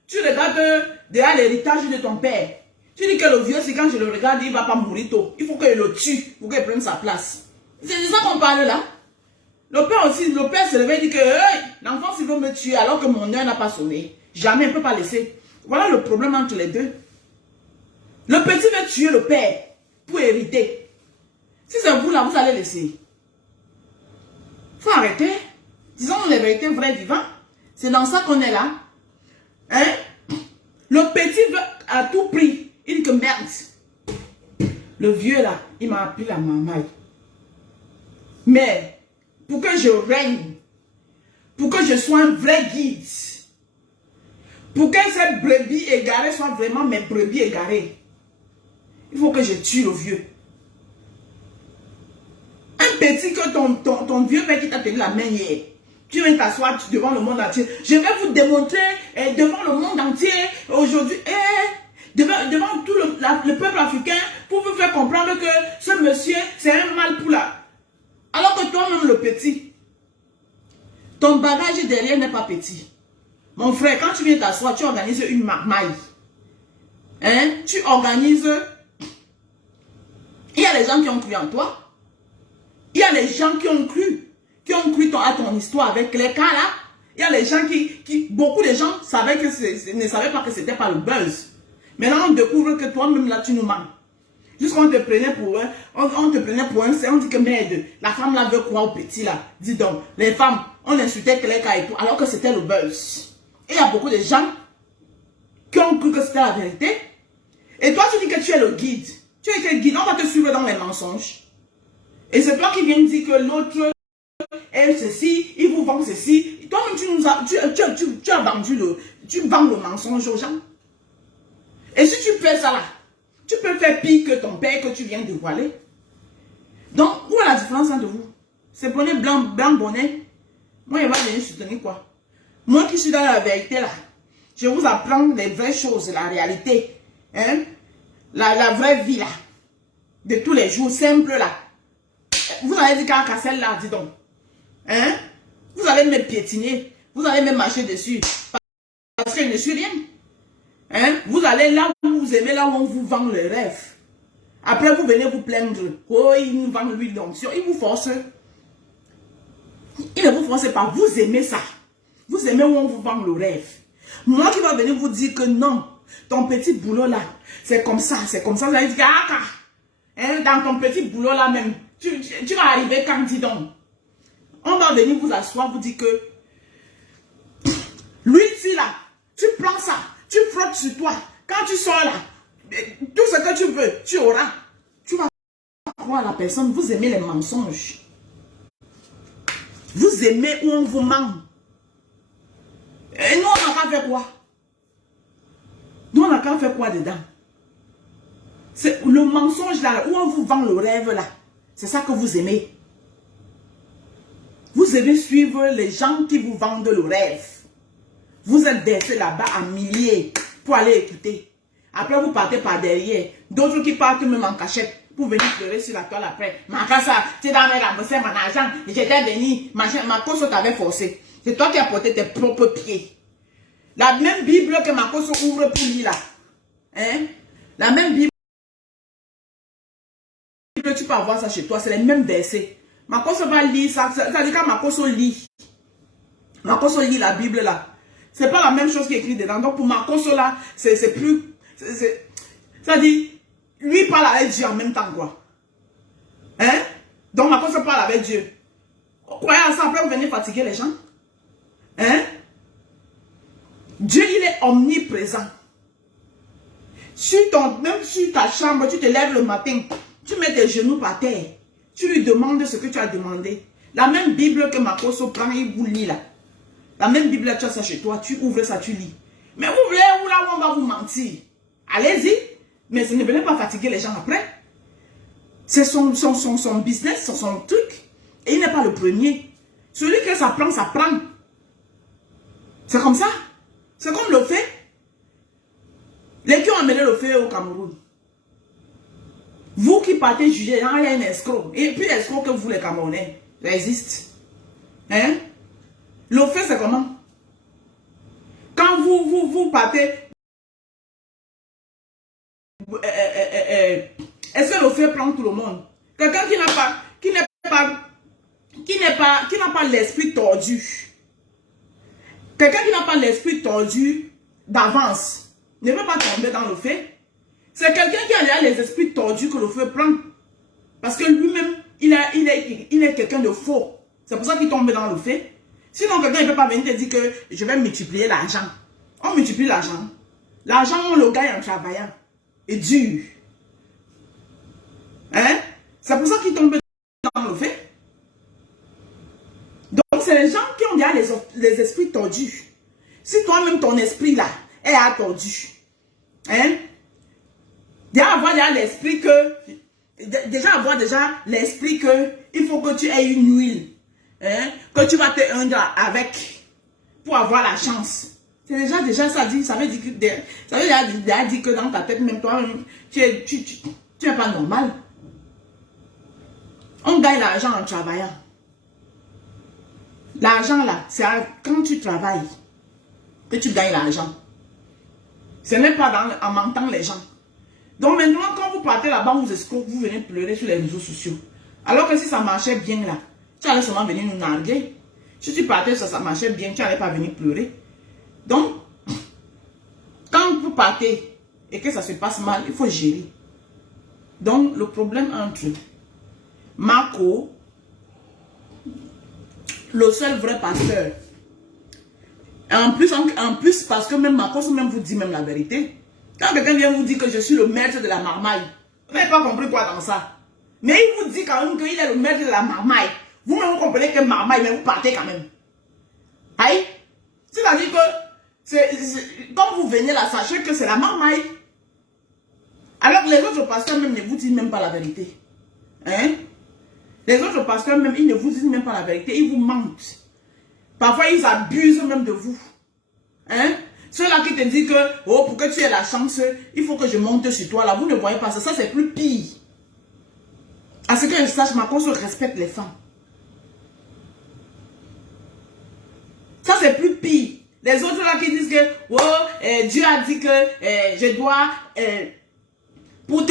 Tu regardes derrière l'héritage de ton père. Tu dis que le vieux, c'est quand je le regarde, il ne va pas mourir tôt. Il faut qu'il le tue pour qu'il prenne sa place. C'est de ça qu'on parle là. Le père aussi, le père se réveille et dit que hey, l'enfant s'il veut me tuer alors que mon heure n'a pas sonné. Jamais, il ne peut pas laisser. Voilà le problème entre les deux. Le petit veut tuer le père pour hériter. Si c'est vous là, vous allez laisser. Il faut arrêter. Disons les vérités vraies vivantes. C'est dans ça qu'on est là. Hein? Le petit veut à tout prix. Il dit que merde. Le vieux là, il m'a appris la mamaille. Mais pour que je règne, pour que je sois un vrai guide, pour que ces brebis égarées soient vraiment mes brebis égarées, il faut que je tue le vieux. Un petit que ton vieux père qui t'a tenu la main hier, tu viens t'asseoir devant le monde entier. Je vais vous démontrer devant le monde entier aujourd'hui, devant tout le peuple africain, pour vous faire comprendre que ce monsieur, c'est un mal pour la... Alors que toi-même le petit, ton bagage derrière n'est pas petit. Mon frère, quand tu viens t'asseoir, tu organises une marmaille. Hein? Tu organises... Il y a les gens qui ont cru en toi. Il y a les gens qui ont cru à ton histoire avec les cas là. Il y a les gens beaucoup de gens savaient ne savaient pas que c'était pas le buzz. Maintenant, on découvre que toi-même là, tu nous mens. Jusqu'on te prenait pour un, on dit que merde, la femme là veut croire au petit là. Dis donc, les femmes, on insultait que les cas et tout, alors que c'était le buzz. Et il y a beaucoup de gens qui ont cru que c'était la vérité. Et toi, tu dis que tu es le guide. Tu es le guide, on va te suivre dans les mensonges. Et c'est toi qui viens dire que l'autre est ceci, il vous vend ceci. Toi-même, tu as vendu tu vends le mensonge aux gens. Et si tu fais ça là, tu peux faire pire que ton père que tu viens de voiler. Donc, où est la différence entre vous? C'est bonnet blanc, bonnet. Moi, il va venir soutenir quoi? Moi qui suis dans la vérité là, je vous apprends les vraies choses, la réalité. Hein? La vraie vie là. De tous les jours, simple là. Vous allez dire qu'à celle là, dis donc. Hein? Vous allez me piétiner. Vous allez me marcher dessus. Parce que je ne suis rien. Hein? Vous allez là où vous aimez, là où on vous vend le rêve. Après, vous venez vous plaindre. Oh, il nous vend l'huile d'onction. Il vous force. Il ne vous force pas. Vous aimez ça. Vous aimez où on vous vend le rêve. Moi qui va venir vous dire que non. Ton petit boulot là, c'est comme ça, c'est comme ça. Vous allez dire, hein, dans ton petit boulot là même, tu vas arriver quand, dis donc. On va venir vous asseoir, vous dire que l'huile ici là, tu prends ça, tu frottes sur toi. Quand tu sors là, tout ce que tu veux, tu auras. Tu vas croire à la personne. Vous aimez les mensonges. Vous aimez où on vous ment. Et nous, on n'a qu'à faire quoi? Nous, on n'a qu'à faire quoi dedans? C'est le mensonge là, où on vous vend le rêve là. C'est ça que vous aimez. Vous aimez suivre les gens qui vous vendent le rêve. Vous êtes versés là-bas à milliers pour aller écouter. Après, vous partez par derrière. D'autres qui partent même en cachette pour venir pleurer sur la toile après. Ma casa, tu es dans mes remboursé mon argent. J'étais venu, ma cause t'avait forcé. C'est toi qui as porté tes propres pieds. La même Bible que ma cause ouvre pour lui là. Hein? La même Bible, tu peux avoir ça chez toi. C'est les mêmes versets. Ma cause va lire ça. Ça dit quand ma cause lit. Ma cause lit la Bible là. C'est pas la même chose qui est écrit dedans. Donc pour ma cause là, c'est plus... Ça dit, lui parle avec Dieu en même temps quoi. Hein? Donc ma cause parle avec Dieu. Croyez à ça, après vous venez fatiguer les gens. Hein? Dieu il est omniprésent. Même sur ta chambre, tu te lèves le matin, tu mets tes genoux par terre. Tu lui demandes ce que tu as demandé. La même Bible que Makoso prend, il vous lit là. La même Bible, tu as ça chez toi, tu ouvres ça, tu lis. Mais vous voulez où là où on va vous mentir? Allez-y. Mais ne venez pas fatiguer les gens après. C'est son business, c'est son truc. Et il n'est pas le premier. Celui que ça prend, ça prend. C'est comme ça. C'est comme le fait. Les qui ont amené le fait au Cameroun. Vous qui partez juger, il y a un escroc. Et puis l'escroc que vous les Camerounais, ça existe. Hein? Le fait c'est comment? Quand vous partez, est-ce que le fait prend tout le monde? Quelqu'un qui n'a pas l'esprit tordu. Quelqu'un qui n'a pas l'esprit tordu d'avance ne peut pas tomber dans le fait. C'est quelqu'un qui a déjà les esprits tordus que le feu prend. Parce que lui-même, il est quelqu'un de faux. C'est pour ça qu'il tombe dans le fait. Sinon, quelqu'un ne peut pas venir te dire que je vais multiplier l'argent. On multiplie l'argent. L'argent, on le gagne en travaillant. Et dur. Hein? C'est pour ça qu'il tombe dans le fait. Donc, c'est les gens qui ont déjà les esprits tordus. Si toi-même, ton esprit là, est attordu. Hein? Déjà avoir l'esprit que il faut que tu aies une huile, hein, que tu vas te ungre avec pour avoir la chance. C'est déjà ça dit, ça veut dire que dans ta tête même toi tu es pas normal. On gagne l'argent en travaillant. L'argent là, c'est quand tu travailles que tu gagnes l'argent. Ce n'est pas en mentant les gens. Donc maintenant, quand vous partez là-bas, vous venez pleurer sur les réseaux sociaux. Alors que si ça marchait bien là, tu allais seulement venir nous narguer. Si tu partais, ça marchait bien, tu n'allais pas venir pleurer. Donc, quand vous partez et que ça se passe mal, il faut gérer. Donc, le problème entre Marco, le seul vrai pasteur, en plus parce que même Marco même vous dit même la vérité. Quand quelqu'un vient vous dire que je suis le maître de la marmaille, vous n'avez pas compris quoi dans ça. Mais il vous dit quand même qu'il est le maître de la marmaille. Vous-même vous comprenez que marmaille, mais vous partez quand même. Aïe. C'est-à-dire que quand vous venez là, sachez que c'est la marmaille. Alors les autres pasteurs même ne vous disent même pas la vérité. Hein? Les autres pasteurs même, ils ne vous disent même pas la vérité. Ils vous mentent. Parfois, ils abusent même de vous. Hein? Ceux-là qui te disent que, oh, pour que tu aies la chance, il faut que je monte sur toi. Là, vous ne voyez pas ça. Ça, c'est plus pire. À ce que je sache, Marco respecte les femmes. Ça, c'est plus pire. Les autres là qui disent que, oh, Dieu a dit que je dois, pour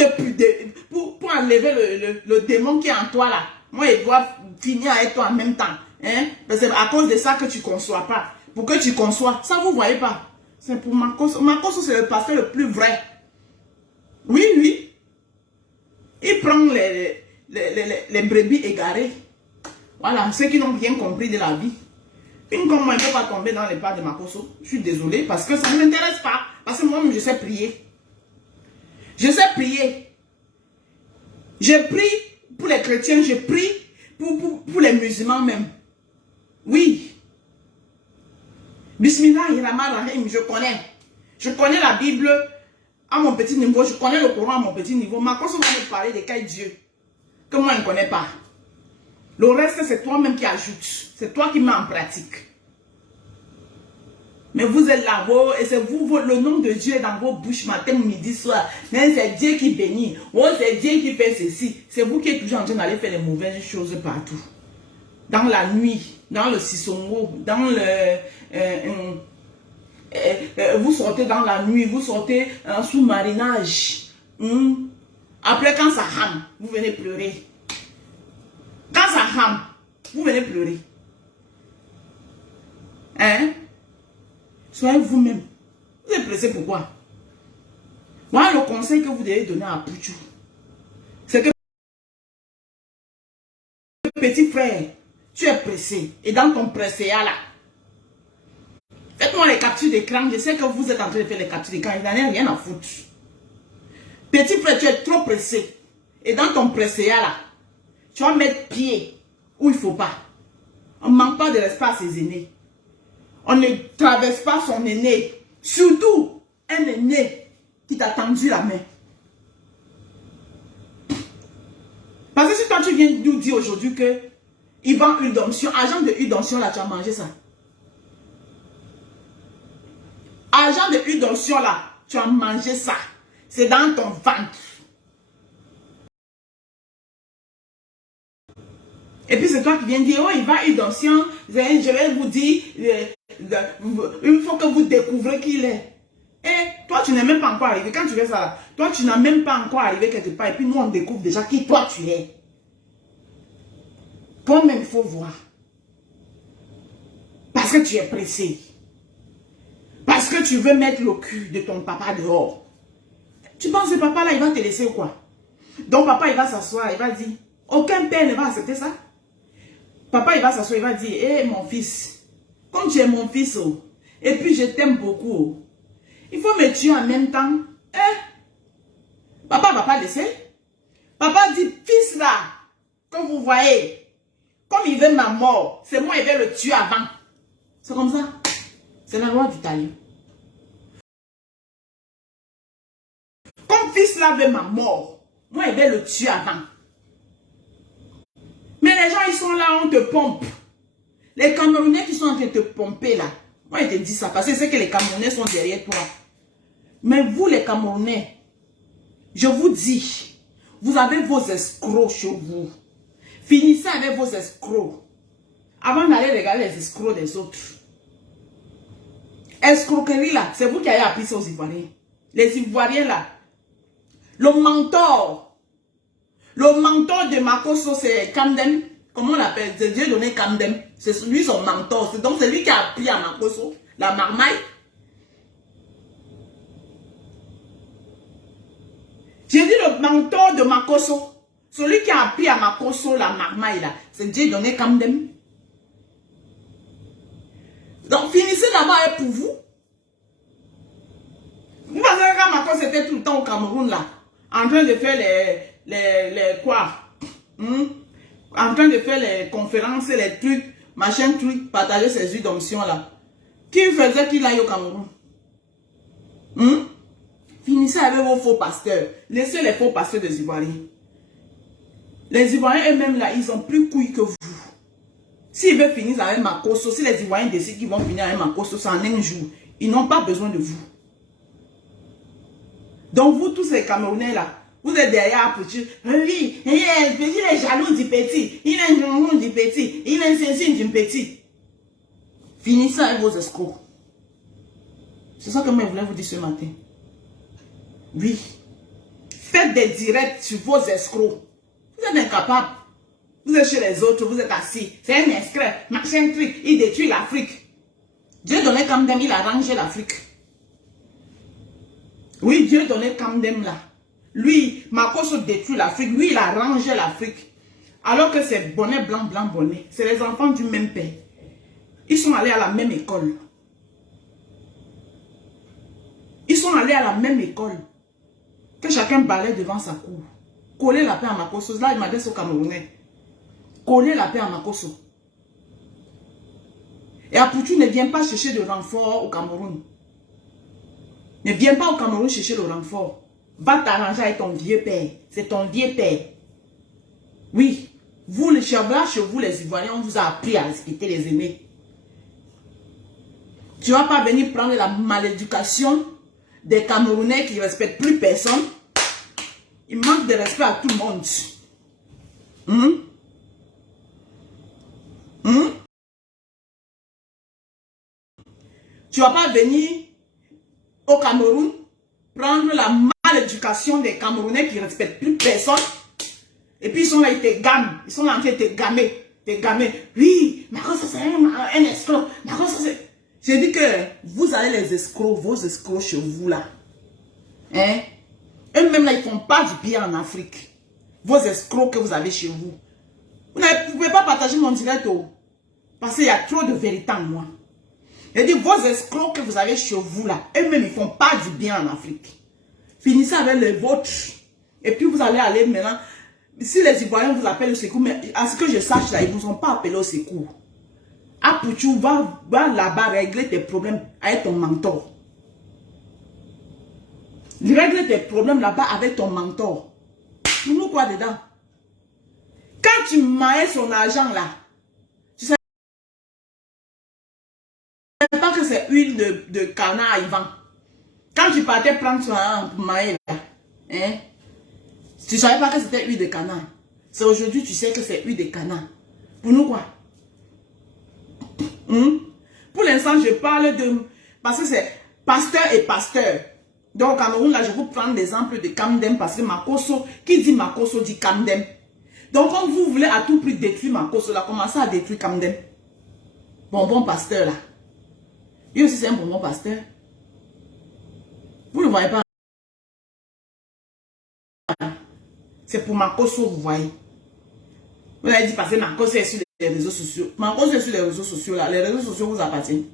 enlever le démon qui est en toi là, moi, je dois finir avec toi en même temps. Hein? C'est à cause de ça que tu ne conçois pas. Pour que tu conçois, ça vous ne voyez pas. C'est pour Marcos. Marcos, c'est le pasteur le plus vrai. Oui, oui. Il prend les brebis égarées. Voilà, ceux qui n'ont rien compris de la vie. Une comme moi, je ne peux pas tomber dans les pas de Marcos. Je suis désolée parce que ça ne m'intéresse pas. Parce que moi-même, je sais prier. Je sais prier. Je prie pour les chrétiens, je prie pour les musulmans même. Oui. Bismillahirrahmanirrahim, je connais. Je connais la Bible à mon petit niveau. Je connais le Coran à mon petit niveau. Marcos va me parler des cas de Dieu que moi je ne connais pas. Le reste, c'est toi-même qui ajoutes. C'est toi qui mets en pratique. Mais vous êtes là, et c'est vous, le nom de Dieu est dans vos bouches matin, midi, soir. C'est Dieu qui bénit. Oh, c'est Dieu qui fait ceci. C'est vous qui êtes toujours en train d'aller faire les mauvaises choses partout. Dans la nuit, dans le sissongo, dans le... vous sortez dans la nuit, vous sortez en sous-marinage. Après, quand ça rame, vous venez pleurer. Quand ça rame, vous venez pleurer. Hein? Soyez vous-même. Vous êtes pressé pourquoi? Voilà le conseil que vous devez donner à Pouchou. C'est que, petit frère, tu es pressé. Et dans ton pressé là, faites-moi les captures d'écran. Je sais que vous êtes en train de faire les captures d'écran. Il n'en a rien à foutre. Petit frère, tu es trop pressé. Et dans ton pressé là, tu vas mettre pied où il ne faut pas. On ne manque pas de respect à ses aînés. On ne traverse pas son aîné. Surtout un aîné qui t'a tendu la main. Parce que si toi tu viens nous dire aujourd'hui que Il vend huile d'onction. Argent de huile d'onction, là, tu as mangé ça. Argent de huile d'onction, là, tu as mangé ça. C'est dans ton ventre. Et puis c'est toi qui viens dire, oh, il va huile d'onction. Je vais vous dire, il faut que vous découvrez qui il est. Et toi, tu n'es même pas encore arrivé. Quand tu fais ça, là, toi, tu n'as même pas encore arrivé quelque part. Et puis nous, on découvre déjà qui toi tu es. Toi-même, il faut voir. Parce que tu es pressé. Parce que tu veux mettre le cul de ton papa dehors. Tu penses que papa là, il va te laisser ou quoi? Donc papa, il va s'asseoir, il va dire, aucun père ne va accepter ça. Papa, il va s'asseoir, il va dire, hé mon fils, comme tu es mon fils, oh, et puis je t'aime beaucoup, oh, il faut me tuer en même temps. Papa ne va pas laisser. Papa dit, fils là, comme vous voyez, comme il veut ma mort, c'est moi, il vais le tuer avant. C'est comme ça. C'est la loi du talion. Comme fils là veut ma mort, moi, il vais le tuer avant. Mais les gens, ils sont là, on te pompe. Les Camerounais qui sont en train de te pomper là, moi, je te dis ça parce que c'est que les Camerounais sont derrière toi. Mais vous, les Camerounais, je vous dis, vous avez vos escrocs chez vous. Finissez avec vos escrocs. Avant d'aller regarder les escrocs des autres. Escroquerie là, c'est vous qui avez appris ça aux Ivoiriens. Les Ivoiriens là. Le mentor de Makosso, c'est Kamdem. Comment on l'appelle? C'est Dieu donné Kamdem. C'est lui son mentor. Donc c'est lui qui a appris à Makosso la marmaille. J'ai dit le mentor de Makosso. Celui qui a appris à Makosso la marmaille là. C'est Dieu donné Kamdem. Donc finissez d'abord avec pour vous. Vous pensez que quand Makosso était tout le temps au Cameroun là, en train de faire les quoi, en train de faire les conférences, les trucs, machin truc, partager ses huiles d'onction là. Qui faisait qu'il aille au Cameroun? Finissez avec vos faux pasteurs. Laissez les faux pasteurs des Ivoiriens. Les Ivoiriens eux-mêmes là, ils ont plus couilles que vous. S'ils veulent finir avec Makosso, si les Ivoiriens décident qu'ils vont finir avec Makosso, c'est en un jour. Ils n'ont pas besoin de vous. Donc vous tous ces Camerounais là, vous êtes derrière pour dire, oui, il est jaloux du petit, il est jaloux du petit, il est insensible du petit. Finissez avec vos escrocs. C'est ça que moi je voulais vous dire ce matin. Oui. Faites des directs sur vos escrocs. Vous êtes incapables. Vous êtes chez les autres, vous êtes assis. C'est un escroc, machin truc, il détruit l'Afrique. Dieu donnait Kamdem, il a rangé l'Afrique. Oui, Dieu donnait Kamdem là. Lui, Makosso détruit l'Afrique. Lui, il a rangé l'Afrique. Alors que c'est bonnet, blanc, blanc, bonnet. C'est les enfants du même père. Ils sont allés à la même école. Ils sont allés à la même école. Que chacun balaye devant sa cour. Coller la paix à Makosso. Là, il m'a dit au Camerounais. Coller la paix à Makosso. Et Apoutou ne vient pas chercher de renfort au Cameroun. Ne viens pas au Cameroun chercher le renfort. Va t'arranger avec ton vieux père. C'est ton vieux père. Oui. Vous, les chavlas, chez vous, les Ivoiriens, on vous a appris à respecter les aînés. Tu ne vas pas venir prendre la malédiction des Camerounais qui ne respectent plus personne. Ils manquent de respect à tout le monde. Tu ne vas pas venir au Cameroun prendre la malédiction des Camerounais qui ne respectent plus personne. Et puis ils sont là, ils te gamment. Ils sont là en train de te gammer. Oui, Makosso c'est un escroc. Makosso c'est... J'ai dit que vous avez les escrocs, vos escrocs chez vous là. Hein? Eux-mêmes là, ils ne font pas du bien en Afrique. Vos escrocs que vous avez chez vous. Vous ne pouvez pas partager mon direct. Parce qu'il y a trop de vérité en moi. J'ai dit, vos escrocs que vous avez chez vous là, eux-mêmes, ils ne font pas du bien en Afrique. Finissez avec les vôtres. Et puis vous allez aller maintenant. Si les Ivoiriens vous appellent au secours, mais à ce que je sache là, ils ne vous ont pas appelé au secours. Apoutou, va là-bas régler tes problèmes avec ton mentor. Règle tes problèmes là-bas avec ton mentor. Nous quoi dedans? Quand tu mailles son argent là, pas que c'est huile de canard, Yvan. Quand tu partais prendre son maïs, là, hein, tu ne savais pas que c'était huile de canard. C'est aujourd'hui tu sais que c'est huile de canard. Pour nous quoi? Pour l'instant, je parle de... Parce que c'est pasteur et pasteur. Donc au Cameroun, là, je vous prends l'exemple de Kamdem parce que Makosso, qui dit Makosso dit Kamdem. Donc quand vous voulez à tout prix détruire Makosso, là, commencez à détruire Kamdem. Bonbon pasteur là. Lui aussi c'est un bonbon pasteur. Vous ne le voyez pas. C'est pour Makosso, vous voyez. Vous avez dit parce que Makosso est sur les réseaux sociaux. Makosso est sur les réseaux sociaux là. Les réseaux sociaux vous appartiennent.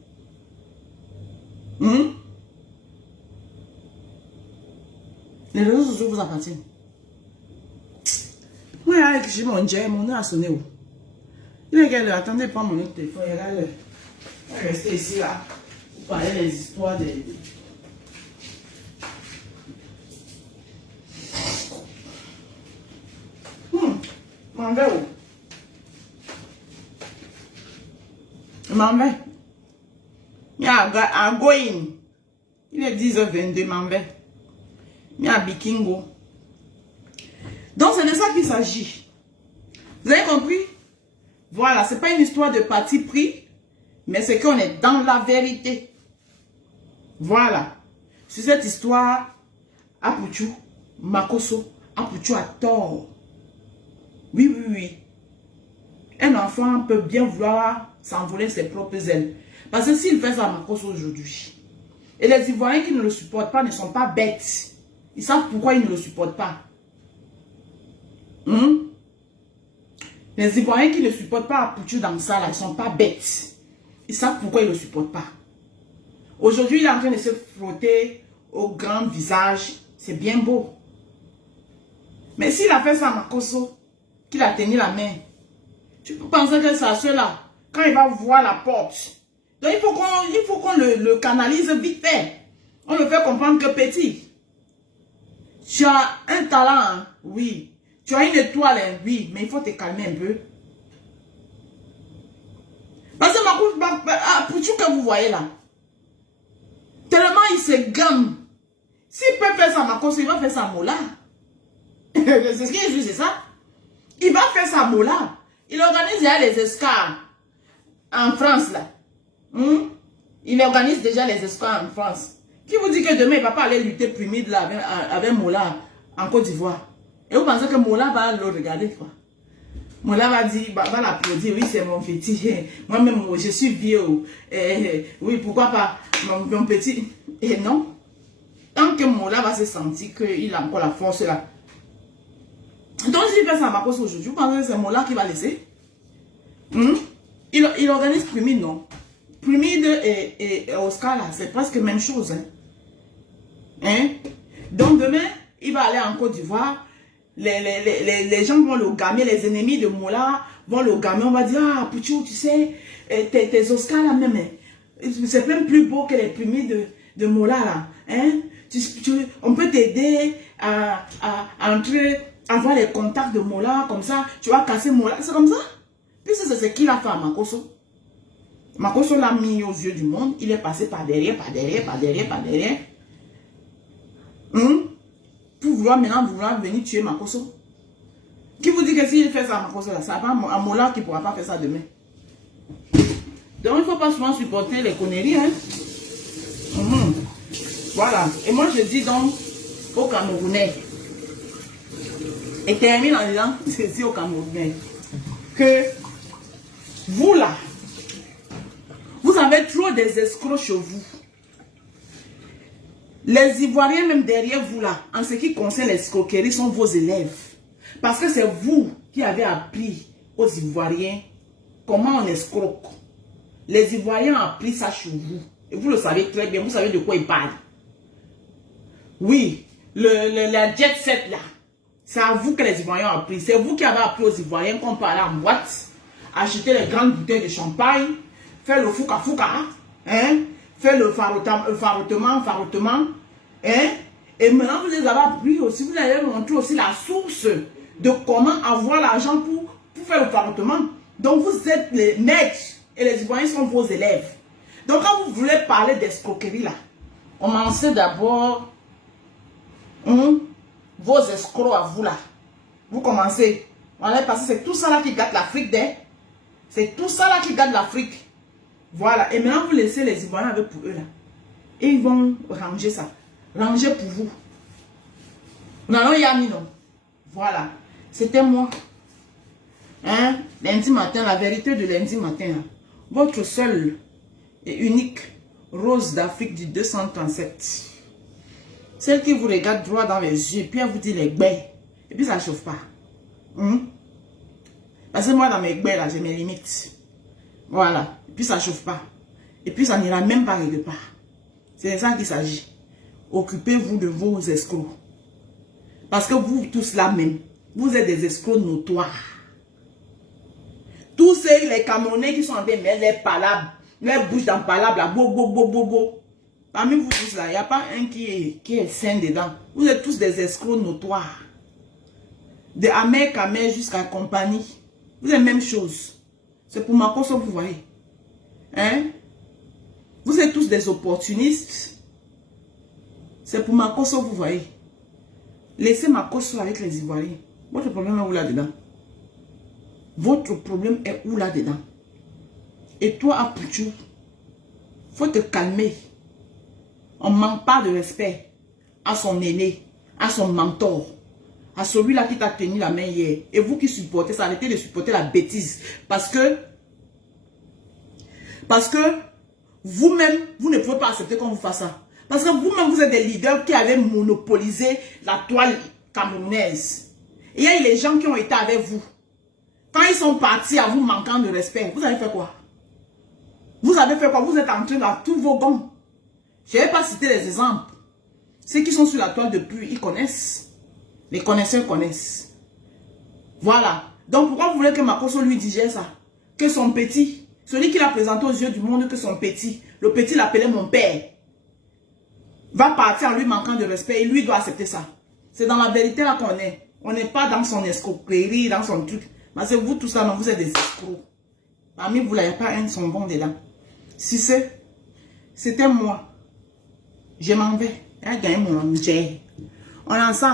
Les réseaux sociaux vous appartiennent. Moi, j'ai mon jet, mon nom a sonné où? Il est qu'elle attendez pas mon autre téléphone. Il va rester ici là. Vous parlez des histoires de... M'en vais où? Je m'en vais. Il y a going. Il est 10h22, m'en vais. Il y a Bikingo. Donc c'est de ça qu'il s'agit. Vous avez compris? Voilà, c'est pas une histoire de parti pris, mais c'est qu'on est dans la vérité. Voilà. Sur cette histoire, Apuchu, Makosso, Apuchu a tort. Oui, oui, oui. Un enfant peut bien vouloir s'envoler ses propres ailes. Parce que s'il fait ça à Makosso aujourd'hui, et les Ivoiriens qui ne le supportent pas ne sont pas bêtes. Ils savent pourquoi ils ne le supportent pas. Les Ivoiriens qui ne supportent pas Apuchu dans ça, là, ils ne sont pas bêtes. Ils savent pourquoi ils ne le supportent pas. Aujourd'hui, il est en train de se frotter au grand visage. C'est bien beau. Mais s'il a fait ça à Makosso, qu'il a tenu la main, tu peux penser que ça, cela, quand il va voir la porte, donc il faut qu'on le canalise vite fait. On le fait comprendre que petit. Tu as un talent, hein? Oui. Tu as une étoile, hein? Oui. Mais il faut te calmer un peu. Parce que pour tout que vous voyez là, tellement il se gamme. S'il peut faire ça à Makosso, il va faire ça à Mola. C'est ce qu'il dit, c'est ça. Il va faire ça à Mola. Il organise déjà les escars en France là. Il organise déjà les escars en France. Qui vous dit que demain il ne va pas aller lutter primide là avec Mola en Côte d'Ivoire? Et vous pensez que Mola va le regarder quoi? Mola va dire, va l'applaudir, oui c'est mon petit. Moi-même je suis vieux. Oui pourquoi pas mon petit. Et non. Tant que Mola va se sentir qu'il a encore la force là. Donc s'il fait ça à Makosso aujourd'hui, vous pensez que c'est Mola qui va laisser? Il organise Primide, non? Primide et Oscar là, c'est presque la même chose. Donc demain, il va aller en Côte d'Ivoire. Les gens vont le gamer, les ennemis de Mola vont le gamer. On va dire, ah Puchu, tu sais, tes Oscars là même, c'est même plus beau que les Primides de Mola là. On peut t'aider à entrer, avoir les contacts de Mola, comme ça, tu vas casser Mola. C'est comme ça. Puis c'est ce qu'il a fait à Makosso. Makosso l'a mis aux yeux du monde. Il est passé par derrière, par derrière, par derrière, par derrière. Pour vouloir maintenant venir tuer Makosso. Qui vous dit que s'il fait ça à Makosso, là, ça va à Mola qui ne pourra pas faire ça demain. Donc il ne faut pas souvent supporter les conneries. Voilà. Et moi je dis donc aux Camerounais, et termine en disant ceci aux Camerounais, que vous là, vous avez trop des escrocs chez vous. Les Ivoiriens même derrière vous là, en ce qui concerne l'escroquerie, sont vos élèves. Parce que c'est vous qui avez appris aux Ivoiriens comment on escroque. Les Ivoiriens ont appris ça chez vous. Et vous le savez très bien, vous savez de quoi ils parlent. Oui, la jet set là, c'est à vous que les Ivoiriens ont appris. C'est vous qui avez appris aux Ivoiriens qu'on parlait en boîte, acheter les grandes bouteilles de champagne, faire le fouka-fouka, faire le farotement, et maintenant vous les avez appris aussi, vous allez montrer aussi la source de comment avoir l'argent pour faire le farotement. Donc vous êtes les maîtres et les Ivoiriens sont vos élèves. Donc quand vous voulez parler d'escroquerie là, commencez d'abord vos escrocs à vous là. Vous commencez. Parce que c'est tout ça là qui gâte l'Afrique. C'est tout ça là qui gâte l'Afrique. Voilà. Et maintenant vous laissez les Ivoiriens avec pour eux là. Et ils vont ranger ça. Ranger pour vous. Non, Yami, non. Voilà. C'était moi. Hein? Lundi matin, la vérité de lundi matin. Là. Votre seule et unique rose d'Afrique du 237. Celle qui vous regarde droit dans les yeux. Puis elle vous dit les gbets. Et puis ça ne chauffe pas. Parce que moi, dans mes gbets, là, j'ai mes limites. Voilà. Et puis ça ne chauffe pas. Et puis ça n'ira même pas quelque part. C'est de ça qu'il s'agit. Occupez-vous de vos escrocs. Parce que vous tous là même, vous êtes des escrocs notoires. Tous ces les Camerounais qui sont en train de mettre les palabres, les bouches dans palabres, là, bo. Parmi vous tous là, il n'y a pas un qui est sain dedans. Vous êtes tous des escrocs notoires. De Amer jusqu'à compagnie. Vous êtes la même chose. C'est pour ma cause, vous voyez. Hein? Vous êtes tous des opportunistes. C'est pour ma cause, vous voyez. Laissez ma cause avec les Ivoiriens. Votre problème est où là-dedans? Votre problème est où là-dedans? Et toi, Apouchou, faut te calmer. On ne manque pas de respect à son aîné, à son mentor, à celui-là qui t'a tenu la main hier. Et vous qui supportez ça, arrêtez de supporter la bêtise. Parce que vous-même, vous ne pouvez pas accepter qu'on vous fasse ça. Parce que vous-même, vous êtes des leaders qui avaient monopolisé la toile camerounaise. Et il y a eu les gens qui ont été avec vous. Quand ils sont partis à vous manquant de respect, vous avez fait quoi? Vous avez fait quoi? Vous êtes entrés dans tous vos gonds. Je ne vais pas citer les exemples. Ceux qui sont sur la toile depuis, ils connaissent. Les connaisseurs connaissent. Voilà. Donc pourquoi vous voulez que Makosso lui digère ça? Que son petit, celui qui l'a présenté aux yeux du monde, que son petit, le petit l'appelait mon père, va partir en lui manquant de respect et lui doit accepter ça. C'est dans la vérité là qu'on est. On n'est pas dans son escroquerie, dans son truc. Mais c'est vous tout ça, non, vous êtes des escrocs. Parmi vous là, il n'y a pas un son bon dedans. Si c'était moi, je m'en vais. Elle a gagné mon objet. On est ensemble.